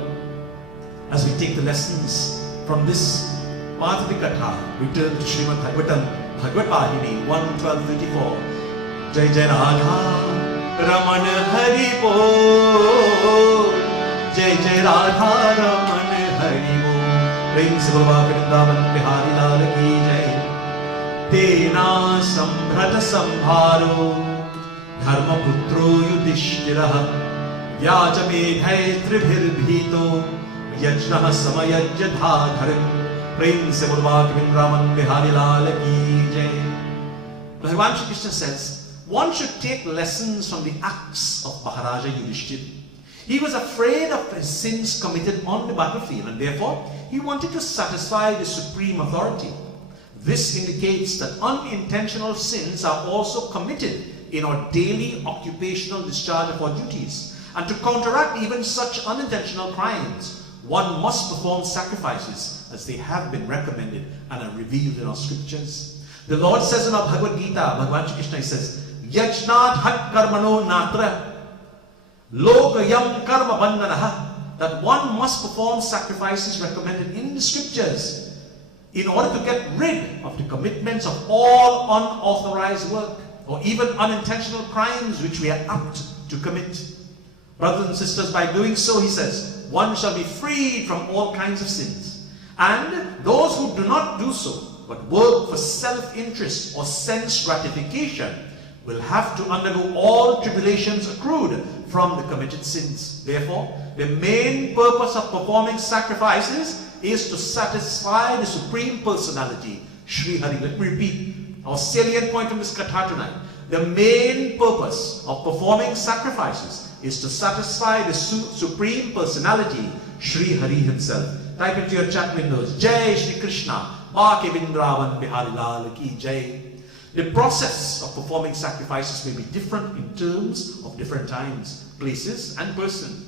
as we take the lessons from this part of the Katha, we turn to Srimad Bhagavatam, Bhagavad Vahini 1:12-34. Jai Jai Radha Raman Hari Bol, Jai Jai Radha Raman Hari Bol. Prem se Baba Vrindavan Bihari Lal ki Jai. Tena Sambhrata Sambharo Dharma Putro Yudhishthirah Vyajamedhai Tribhirbhito Yajnah Samayajyadha Dharim. Prem se Baba Vrindavan Bihari Lal ki Jai. Bhagavan Shri Krishna says, one should take lessons from the acts of Maharaja Yudhishthira. He was afraid of his sins committed on the battlefield, and therefore he wanted to satisfy the supreme authority. This indicates that unintentional sins are also committed in our daily occupational discharge of our duties. And to counteract even such unintentional crimes, one must perform sacrifices as they have been recommended and are revealed in our scriptures. The Lord says in our Bhagavad Gita, Bhagavan Shri Krishna, he says, Yajnat hat karmano natra lokayam karma bandhanaha, that one must perform sacrifices recommended in the scriptures in order to get rid of the commitments of all unauthorized work or even unintentional crimes which we are apt to commit. Brothers and sisters, by doing so, he says, one shall be freed from all kinds of sins. And those who do not do so, but work for self-interest or sense gratification, will have to undergo all tribulations accrued from the committed sins. Therefore, the main purpose of performing sacrifices is to satisfy the Supreme Personality, Sri Hari. Let me repeat our salient point from this Katha tonight. The main purpose of performing sacrifices is to satisfy the Supreme Personality, Sri Hari himself. Type into your chat windows, Jai Shri Krishna, Bhake Vindravan Bihari Lal Ki Jai. The process of performing sacrifices may be different in terms of different times, places, and person.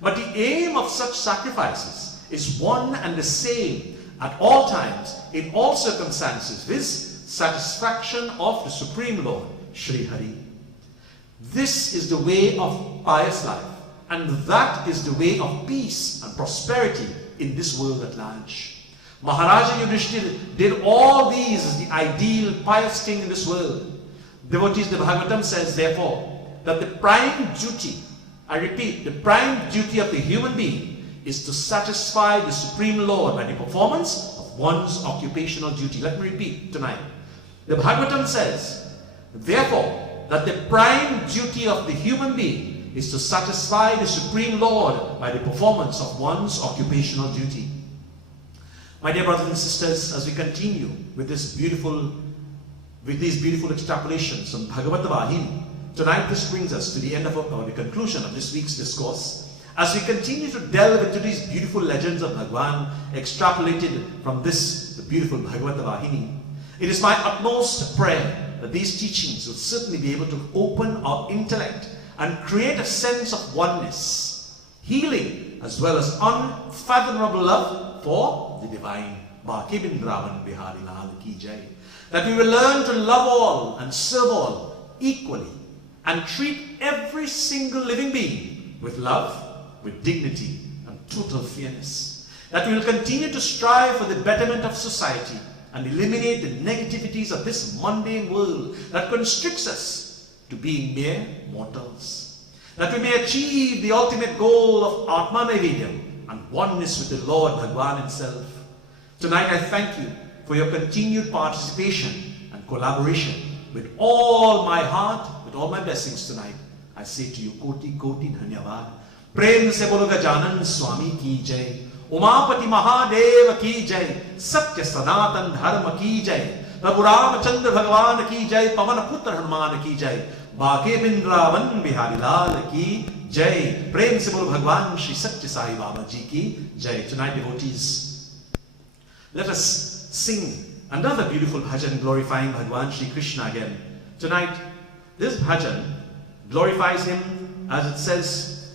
But the aim of such sacrifices is one and the same at all times, in all circumstances, viz. Satisfaction of the Supreme Lord, Sri Hari. This is the way of pious life, and that is the way of peace and prosperity in this world at large. Maharaja Yudhishthira did all these as the ideal pious king in this world. Devotees, the Bhagavatam says, therefore, that the prime duty, I repeat, the prime duty of the human being is to satisfy the Supreme Lord by the performance of one's occupational duty. Let me repeat tonight. The Bhagavatam says, therefore, that the prime duty of the human being is to satisfy the Supreme Lord by the performance of one's occupational duty. My dear brothers and sisters, as we continue with these beautiful extrapolations from Bhagavad Vahini, tonight this brings us to the end of the conclusion of this week's discourse. As we continue to delve into these beautiful legends of Bhagwan, extrapolated from the beautiful Bhagavad Vahini, it is my utmost prayer that these teachings will certainly be able to open our intellect and create a sense of oneness, healing, as well as unfathomable love for the divine. Bhake Vindravan Bihari Lal Ki Jai. That we will learn to love all and serve all equally and treat every single living being with love, with dignity and total fairness. That we will continue to strive for the betterment of society and eliminate the negativities of this mundane world that constricts us to being mere mortals. That we may achieve the ultimate goal of Atma Naivedyam and oneness with the Lord Bhagwan himself. Tonight I thank you for your continued participation and collaboration. With all my heart, with all my blessings tonight, I say to you, Koti Koti Dhanyavad. Prem se bolo Gajanan Swami ki jai. Umapati Mahadev ki jai. Satya Sanatan Dharma ki jai. Prabhu Ramachandra Bhagavan ki jai. Pavana Putra Hanuman ki jai. Bhake Vindravan Bihari Lal ki Jai. Prem se bolo Bhagwan Shri Satya Sai Baba Ji ki Jai. Tonight, devotees, let us sing another beautiful bhajan glorifying Bhagwan Shri Krishna again. Tonight, this bhajan glorifies him as it says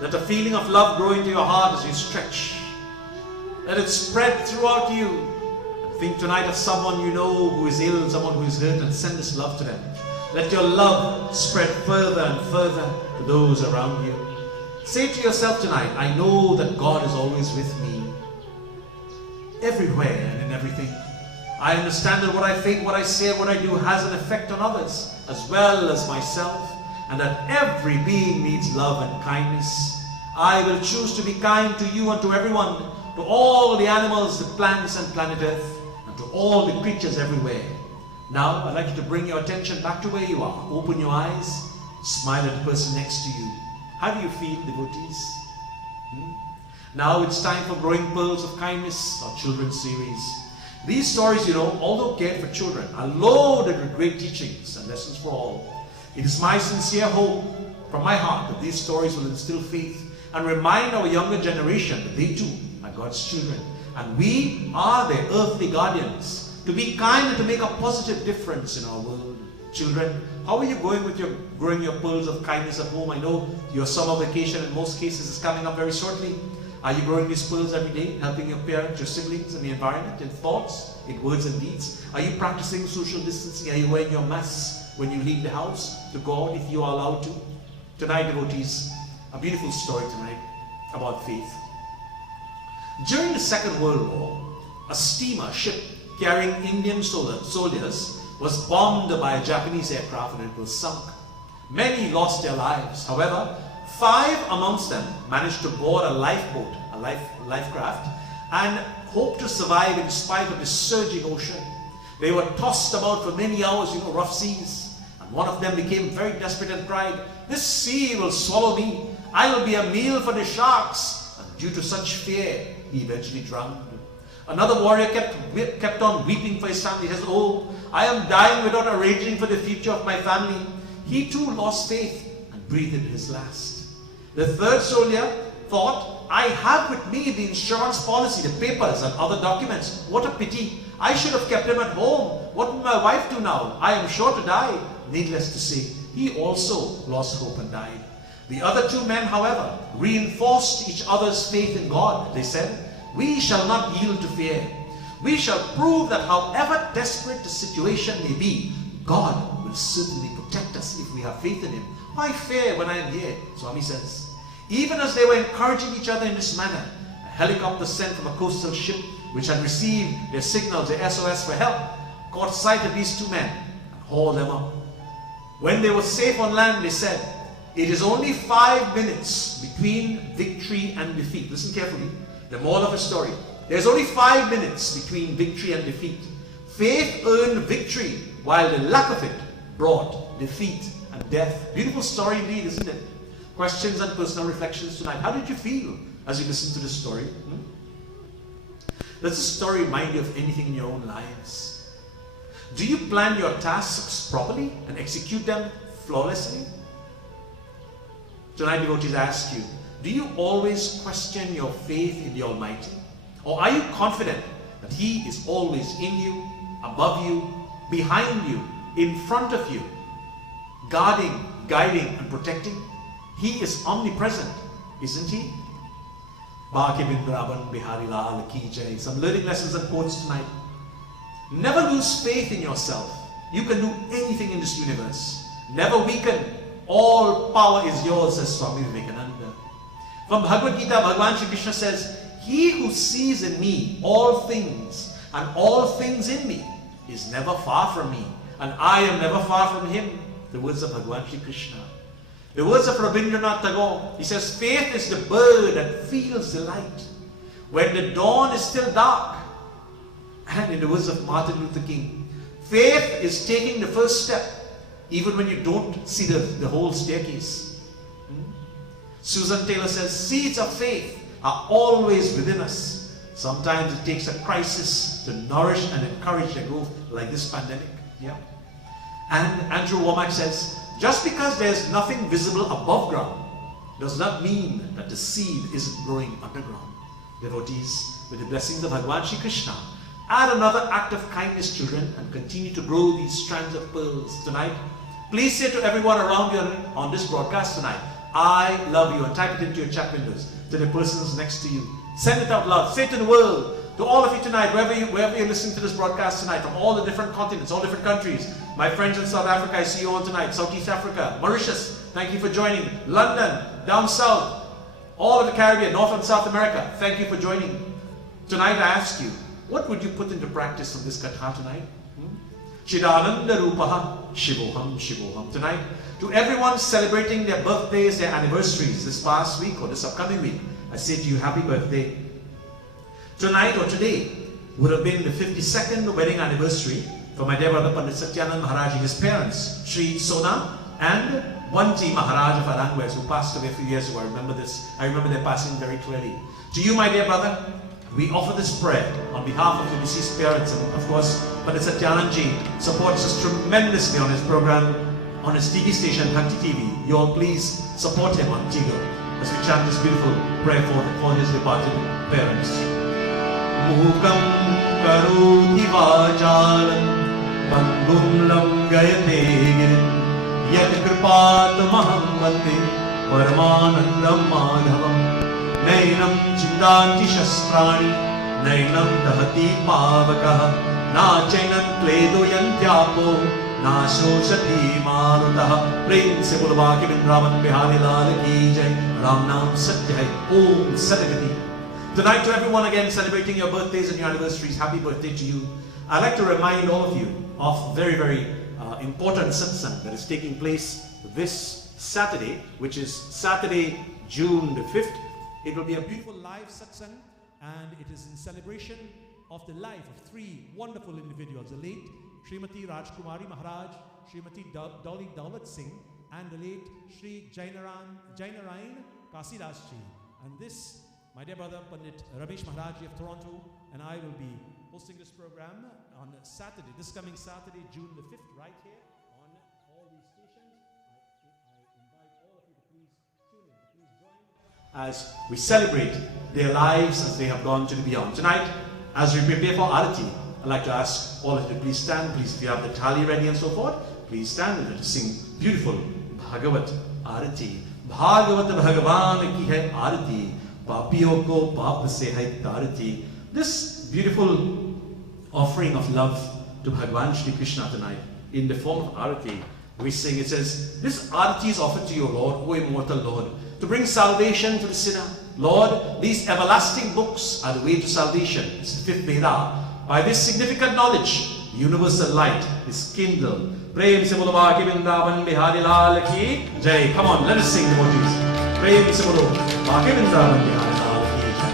Let a feeling of love grow into your heart as you stretch. Let it spread throughout you. Think tonight of someone you know who is ill, someone who is hurt, and send this love to them. Let your love spread further and further to those around you. Say to yourself tonight, I know that God is always with me, everywhere and in everything. I understand that what I think, what I say, what I do has an effect on others as well as myself, and that every being needs love and kindness. I will choose to be kind to you and to everyone, to all the animals, the plants and planet Earth, and to all the creatures everywhere. Now, I'd like you to bring your attention back to where you are. Open your eyes, smile at the person next to you. How do you feel, devotees? Now it's time for Growing Pearls of Kindness, our children's series. These stories, although cared for children, are loaded with great teachings and lessons for all. It is my sincere hope from my heart that these stories will instill faith and remind our younger generation that they too are God's children. And we are their earthly guardians, to be kind and to make a positive difference in our world. Children, how are you going with growing your pearls of kindness at home? I know your summer vacation in most cases is coming up very shortly. Are you growing these pearls every day, helping your parents, your siblings, and the environment in thoughts, in words and deeds? Are you practicing social distancing? Are you wearing your masks when you leave the house to God, if you are allowed to? Tonight, devotees, a beautiful story tonight about faith. During the Second World War, a steamer ship carrying Indian soldiers was bombed by a Japanese aircraft and it was sunk. Many lost their lives. However, 5 amongst them managed to board a lifeboat, a life craft, and hoped to survive in spite of the surging ocean. They were tossed about for many hours, rough seas. And one of them became very desperate and cried, "This sea will swallow me. I will be a meal for the sharks." And due to such fear, he eventually drowned. Another warrior kept on weeping for his family. He says, "Oh, I am dying without arranging for the future of my family." He too lost faith and breathed his last. The third soldier thought, "I have with me the insurance policy, the papers and other documents. What a pity. I should have kept him at home. What will my wife do now? I am sure to die." Needless to say, he also lost hope and died. The other 2 men, however, reinforced each other's faith in God. They said, "We shall not yield to fear. We shall prove that however desperate the situation may be, God will certainly protect us if we have faith in Him. Why fear when I am here?" Swami says. Even as they were encouraging each other in this manner, a helicopter sent from a coastal ship, which had received their signals, their SOS for help, caught sight of these 2 men and hauled them up. When they were safe on land, they said, "It is only 5 minutes between victory and defeat." Listen carefully. The moral of the story. There's only 5 minutes between victory and defeat. Faith earned victory, while the lack of it brought defeat and death. Beautiful story indeed, isn't it? Questions and personal reflections tonight. How did you feel as you listened to this story? Does this story remind you of anything in your own lives? Do you plan your tasks properly and execute them flawlessly? Tonight, devotees, I ask you, do you always question your faith in the Almighty? Or are you confident that He is always in you, above you, behind you, in front of you, guarding, guiding, and protecting? He is omnipresent, isn't He? Baki Bindraban Bihari Lal Ki Jai. Some learning lessons and quotes tonight. Never lose faith in yourself. You can do anything in this universe. Never weaken. All power is yours, says Swami Vivekananda. From Bhagavad Gita, Bhagavan Shri Krishna says, "He who sees in me all things and all things in me is never far from me, and I am never far from him." The words of Bhagavan Shri Krishna. The words of Rabindranath Tagore. He says, "Faith is the bird that feels the light when the dawn is still dark." And in the words of Martin Luther King, faith is taking the first step even when you don't see the whole staircase. Susan Taylor says, "Seeds of faith are always within us. Sometimes it takes a crisis to nourish and encourage their growth, like this pandemic." Yeah. And Andrew Womack says, "Just because there's nothing visible above ground does not mean that the seed isn't growing underground." Devotees, with the blessings of Bhagavan Shri Krishna, add another act of kindness, children, and continue to grow these strands of pearls tonight. Please say to everyone around you on this broadcast tonight, I love you, and type it into your chat windows to the persons next to you. Send it out loud. Say it to the world, to all of you tonight, wherever you're listening to this broadcast tonight, from all the different continents, all different countries. My friends in South Africa, I see you all tonight. Southeast Africa, Mauritius, thank you for joining. London, down south, all of the Caribbean, North and South America, thank you for joining. Tonight I ask you, what would you put into practice from this Katha tonight? Chidananda Rupaha, Shivoham, Shivoham. Tonight, to everyone celebrating their birthdays, their anniversaries this past week or this upcoming week, I say to you, happy birthday. Tonight or today would have been the 52nd wedding anniversary for my dear brother Pandit Satyanand Maharaj, his parents, Sri Sona and Banti Maharaj of Arangwes, who passed away a few years ago. I remember this. I remember their passing very clearly. To you, my dear brother, we offer this prayer on behalf of the deceased parents, and of course, Pandit Satyanandji supports us tremendously on his program, on his TV station, Bhakti TV. You all please support him on Tigo as we chant this beautiful prayer for his departed parents. Mukam karoti vacharam bandhum lamgayate girim yat kripatamaham vande paramanandam madhavam nainam chindanti shastrani nainam dahati pavakah na chainam kledo yantyapo na shoshati marutah. Prem se bolwa ke Vrindavan Bihari Lal ki jai. Ram naam satya hai. Om Sadagati. Tonight, to everyone again celebrating your birthdays and your anniversaries, happy birthday to you. I'd like to remind all of you of very, very important satsang that is taking place this Saturday, which is Saturday, June the 5th. It will be a beautiful live satsang, and it is in celebration of the life of three wonderful individuals, the late Srimati Rajkumari Maharaj, Srimati Dolly Daulat Singh, and the late Sri Jainarayan Kasidas Ji. And this, my dear brother Pandit Ramesh Maharaj of Toronto, and I will be hosting this program on Saturday, this coming Saturday, June the 5th, right here on all these stations. I invite all of you to please tune in, to please join as we celebrate their lives as they have gone to the beyond. Tonight, as we prepare for Arati, I'd like to ask all of you to please stand. Please, if you have the thali ready and so forth, please stand and to sing beautiful Bhagavat Arati. Bhagavat Bhagavan ki hai Arati. Papiyo ko paap se hai tarati. This beautiful offering of love to Bhagavan Shri Krishna tonight in the form of Arati, we sing, it says, this Arati is offered to you, Lord, O immortal Lord, to bring salvation to the sinner. Lord, these everlasting books are the way to salvation. It's the fifth Veda. By this significant knowledge, universal light is kindled. Prem se bolo Bhagi Vrindavan Bihari Lal ki jai. Come on, let us sing devotees. Prem se bolo Bhagi Vrindavan Bihari Lal ki jai.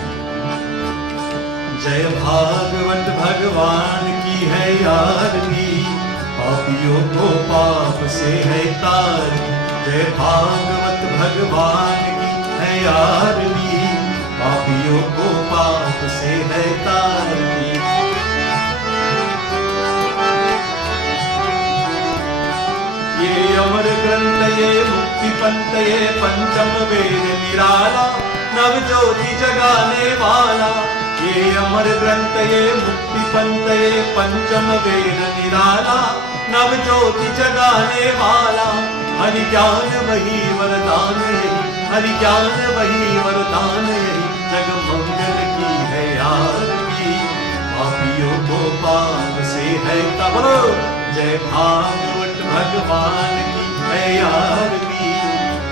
Jai Bhagavat Bhagavan ki hai arti, papiyon ko paap se hai tarti. Jai Bhagavat Bhagavan ki hai arti, papiyon ko paap se hai tarti. ये अमर ग्रंथ ये मुक्ति पंथ ये पंचम वेद निराला नव ज्योति जगाने वाला. ये अमर ग्रंथ ये मुक्ति पंथ ये पंचम वेद निराला नव ज्योति जगाने वाला. हरि ज्ञान वही वरदान यही, हरि ज्ञान वही वरदान यही, जग मंगल की है आरती, पापियों को पाप से है तबरो. जय भागवत भगवान की है आरती,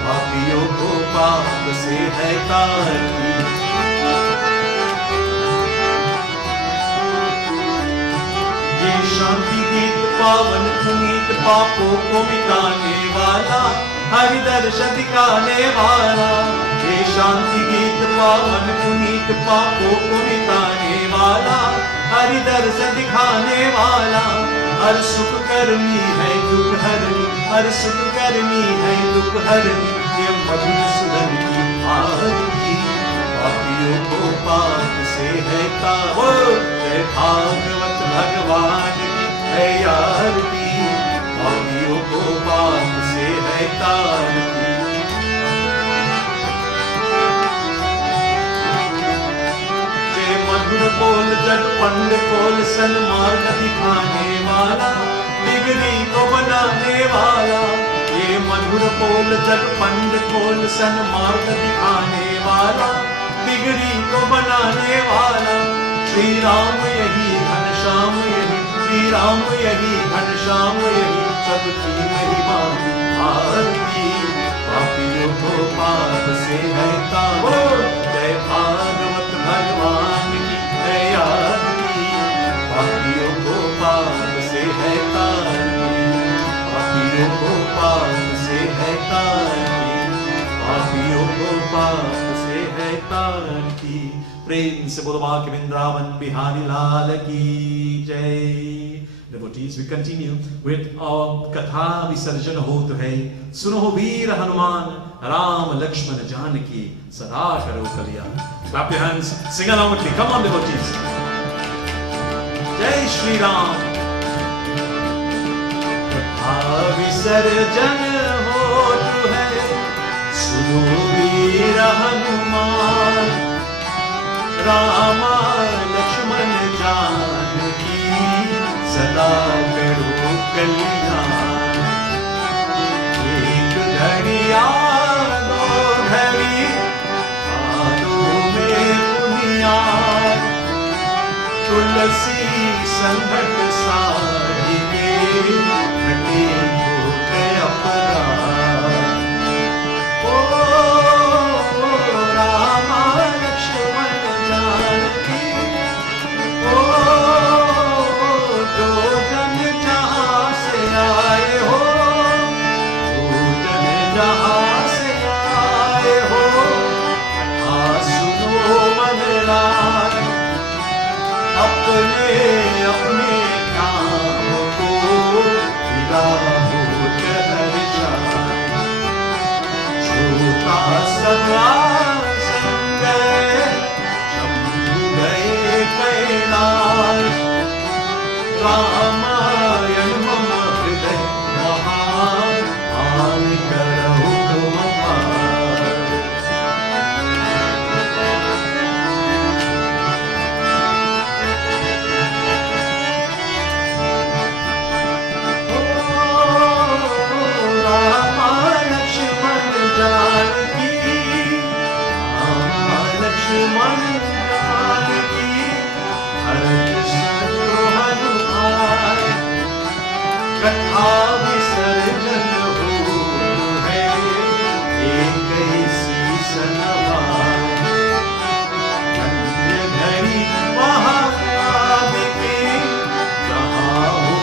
पापियों को पाप से है तारती. ये शांति गीत पावन पुनीत पापों को मिटाने वाला, हरि दर्श दिखाने वाला. ये शांति गीत पावन पुनीत पापों को मिटाने वाला, हरि दर्श दिखाने वाला. हर सुख करनी है दुख हरनी, हर सुख करनी है दुख हरनी. ये मधुर सुरन की आरती, पापियों को पाप से है तारो. जय भागवत भगवान की है आरती, पापियों को पाप से है तारती. जय मधुर बोल जग पंड खोल सन्मार्ग दिखाने वाला, बिगड़ी को बनाने वाला. ये मधुर बोल जग पंड खोल सन्मार्ग दिखाने वाला, बिगड़ी को बनाने वाला, श्री राम यही घनश्याम यही, श्री राम यही घनश्याम यही, सबकी महिमा आरती, पापियों को पाप से है तारो, जय भागवत भगवान की जय आरती, पापियों को पाप से है तारती, पापियों को पाप से है तारती, पापियों को पाप से है तारती। प्रेम से बोलो बाके वृंदावन बिहारी लाल की जय। Devotees, we continue with our Katha Visarjan होत है। सुनो वीर हनुमान, राम लक्ष्मण जानकी सदा करो कल्याण। Clap your hands, sing along with me. Come on, devotees. जय श्री राम। कथा विसर्जन होत है, सुनो वीर हनुमान, राम लक्ष्मण जानकी सदा करो कल्याण। एक घड़िया दो घड़ी हाथों में पुनियार, तुलसी संकट सारी के घटे होते अपराध। ओ राम लक्ष्मण जानकी, ओ दो जन जहां से आए हो, दो जन जहां से आए हो, कथा सुनो मन लाए, अपने अपने काम को विदा हो हर्षाए। छोटा सदा संग शंभु गए कैलाश, रामायण मम हृदय महान, आन करहु तुम पार। राम लक्ष्मण जानकी, राम लक्ष्मण जानकी, हरत शत्रुघ्न आए, कथा विसर्जन हो है, एक ही शीसन भाए। धन्य घड़ी महाकाल की, जहाँ हो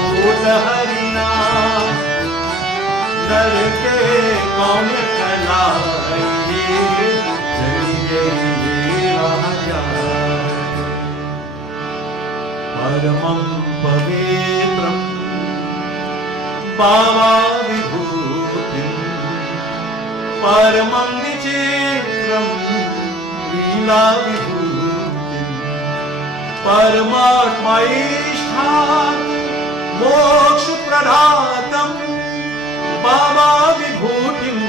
लहरिया, नर के कौन कहलाएंगे, चली गई राह जाए। परमं पवित्रं बाबा विभूतिं, परमं विचित्रं लीला विभूतिं, परमात्मा इष्टात् मोक्ष प्रदातं, बाबा विभूतिं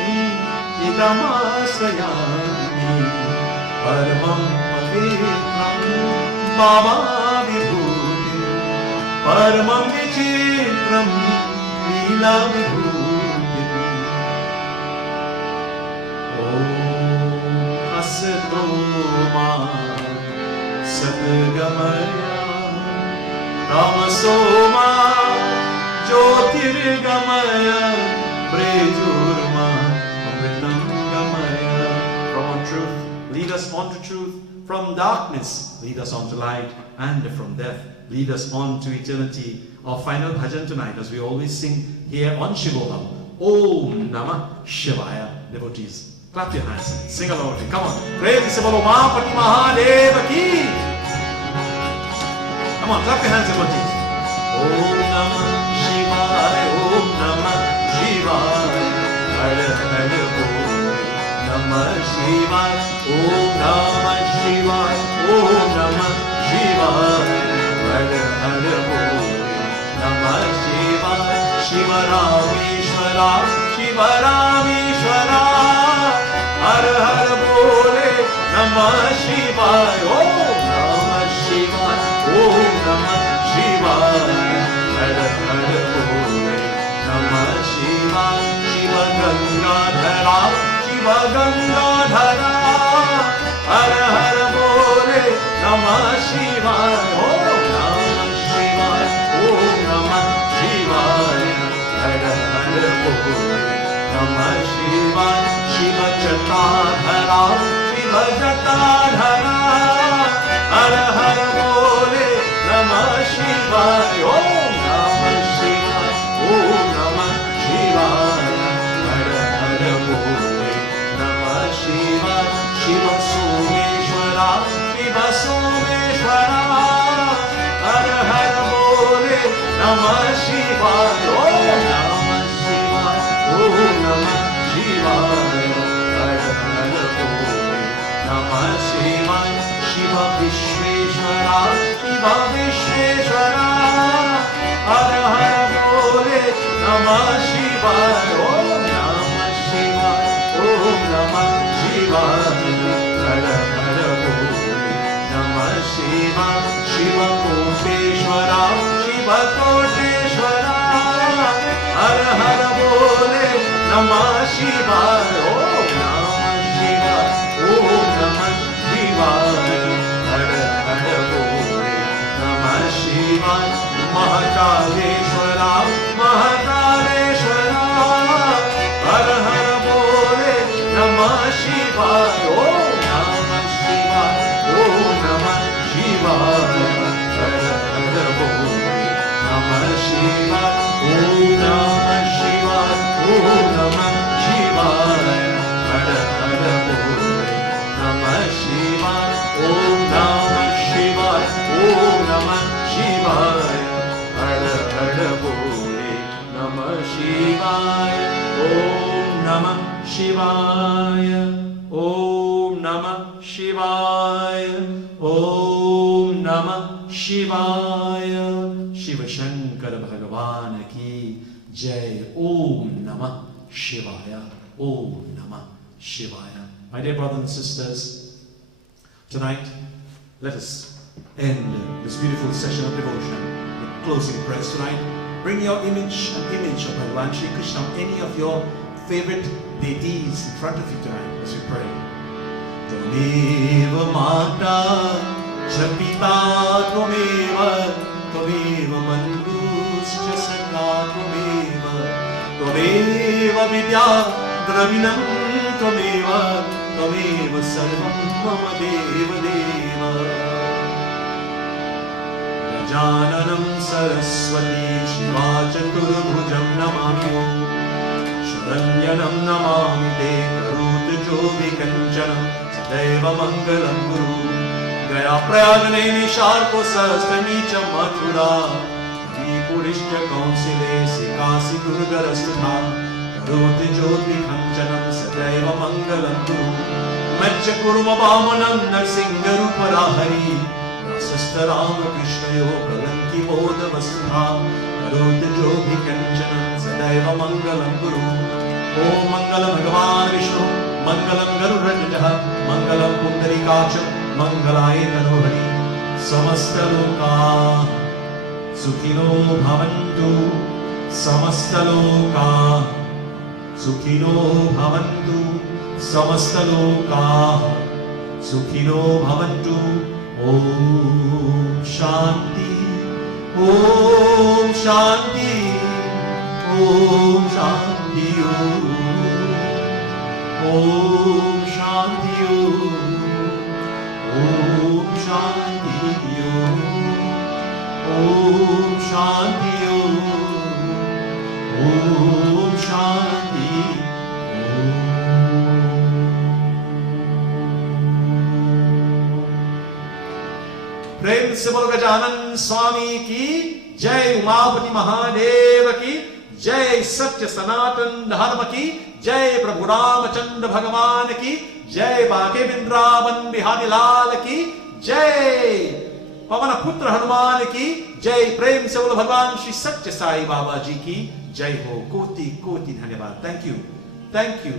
इदमाश्रयामि। परमं पवित्रं बाबा विभूतिं, परमं विचित्रं लीला विभूतिं। ॐ असतो मा सद्गमय, तमसो मा ज्योतिर्गमय, मृत्युर्मा अमृतं गमय। From truth, lead us on to truth. From darkness, lead us on to light. And from death, lead us on to eternity. Our final bhajan tonight, as we always sing here on Shivoham, Om Namah Shivaya. Devotees, clap your hands, sing along. Come on, praise the Lord, Mahapati Mahadeva ki. Come on, clap your hands, devotees. Om Namah Shivaya, Om Namah Shivaya, Hare Hare Bole Namah Shivaya, Om Namah Shivaya, Om Namah Shivaya, Hare Hare Bole Namah Shivaya, Shiva Rameshwara, Shiva Rameshwara, Hare Hare Bole Namah Shivaya, Om Namah Shivaya, Om Namah Shivaya, Hare Hare Bole Namah Shivaya, Shiva Shiv गंगाधरा हर हर बोले नमः शिवाय ओम नमः शिवाय ओम नमः शिवाय हर हर बोले नमः शिवाय शिव जटाधरा शिव जटाधरा हर हर बोले नमः शिवाय ओम नमः शिवाय ओम नमः शिवाय हर हर बोले नमः शिवाय शिव सोमेश्वरा शिव सोमेश्वरा हर हर बोले नमः शिवाय ओम नमः शिवाय ओम नमः शिवाय हर हर बोले नमः शिवाय शिव विश्वेश्वरा शिव विश्वेश्वरा हर हर बोले नमः शिवाय ओम नमः शिवाय ओम नमः शिवाय हर हर बोले नमः शिवाय शिव कोटेश्वरा शिव कोटेश्वरा हर हर बोले नमः शिवाय ओम नमः शिवाय ओम नमः शिवाय हर हर बोले नमः शिवाय महाकालेश्वरा महाकालेश्वरा हर हर बोले नमः शिवाय ओम नमः शिवाय ओम नमः शिवाय हर हर बोले नमः शिवाय ओम नमः शिवाय ओम नमः शिवाय हर हर बोले नमः शिवाय ओम नमः शिवाय ओम नमः शिवाय हर हर बोले नमः शिवाय ओम नमः शिवाय ओम नमः शिवाय ओम नमः शिवाय शिव शंकर भगवान की जय ओम नमः शिवाय ओम नमः शिवाय. My dear brothers and sisters, tonight let us end this beautiful session of devotion with closing prayers tonight. Bring your an image of Bhagavan Shri Krishna, any of your favorite deities in front of you tonight as we pray. Tvameva Mata cha Pita Tvameva Tvameva Bandhuscha Sakha Tvameva Tvameva Vidya Dravinam Tvameva Tvameva Sarvam Mama Deva Deva Jananam Saraswati Shiva Chaturbhujam Namami Om Sharanyanam Namami Te Karut Jovi Kanchanam Sadaiva Mangalam Guru Gaya Prayagane Nisharko Sastani Cha Mathura Purishya Kaunsile Sikasi Durgarastha Karut Jovi Kanchanam Sadaiva Mangalam Guru Majja Kurma Vamanam Narsingarupara Sister Rama Krishna Yoga Lanki Bodha Vasudha Karut Jogi Kanchanam Sadaiva Mangalam Guru Om Mangalam Bhagavan Vishnu Mangalam Garudajaha Mangalam Pundarikacham Mangalaya Tanohari Samasta Loka Sukhino Bhavantu Samasta Loka Sukhino Bhavantu Samasta Loka Sukhino Bhavantu Om Shanti, Om Shanti, Om Shanti, Om Shanti, Om Shanti, Om Shanti, Om Shanti, प्रेम से बोलो गजानन स्वामी की जय, उमापति महादेव की जय, सत्य सनातन धर्म की जय, प्रभु रामचंद्र भगवान की जय, बाके वृंदावन बिहारी लाल की जय, पवन पुत्र हनुमान की जय, प्रेम से बोलो भगवान श्री सत्य साई बाबा जी की जय हो. कोटि कोटि धन्यवाद. Thank you,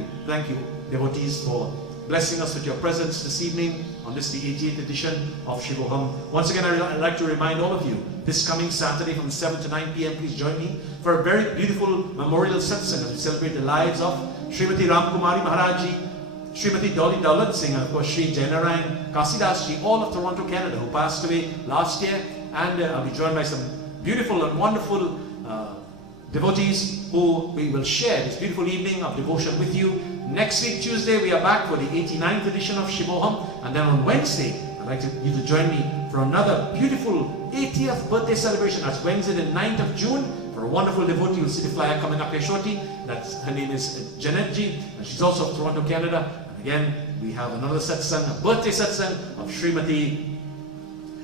devotees, for blessing us with your presence this evening on this, the 88th edition of Shivoham. Once again, I'd like to remind all of you, this coming Saturday from 7 to 9 p.m., please join me for a very beautiful memorial satsang as we celebrate the lives of Srimati Ramkumari Maharaj Ji, Srimati Dolly Daulat Singh, and of course Sri Jainarang Kasidas Ji, all of Toronto, Canada, who passed away last year. And I'll be joined by some beautiful and wonderful devotees who we will share this beautiful evening of devotion with you. Next week, Tuesday, we are back for the 89th edition of Shivoham. And then on Wednesday, I'd like you to join me for another beautiful 80th birthday celebration. That's Wednesday, the 9th of June, for a wonderful devotee. You'll see the flyer coming up here shortly. Her name is Janet Ji, and she's also of Toronto, Canada. And again, we have another satsang, a birthday satsang of Srimati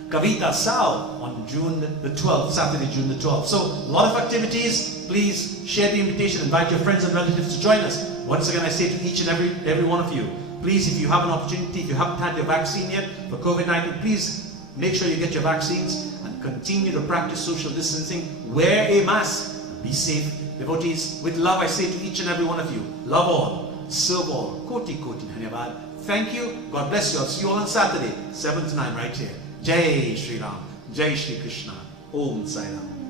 Kavita Sao on June the 12th, Saturday, June the 12th. So, a lot of activities. Please share the invitation. Invite your friends and relatives to join us. Once again, I say to each and every one of you, please, if you have an opportunity, if you haven't had your vaccine yet for COVID-19, please make sure you get your vaccines and continue to practice social distancing. Wear a mask. Be safe. Devotees, with love, I say to each and every one of you, love all, serve all. Koti koti dhanyavad. Thank you. God bless you. I'll see you all on Saturday, 7 to 9 right here. Jai Shri Ram. Jai Shri Krishna. Om Sai Ram.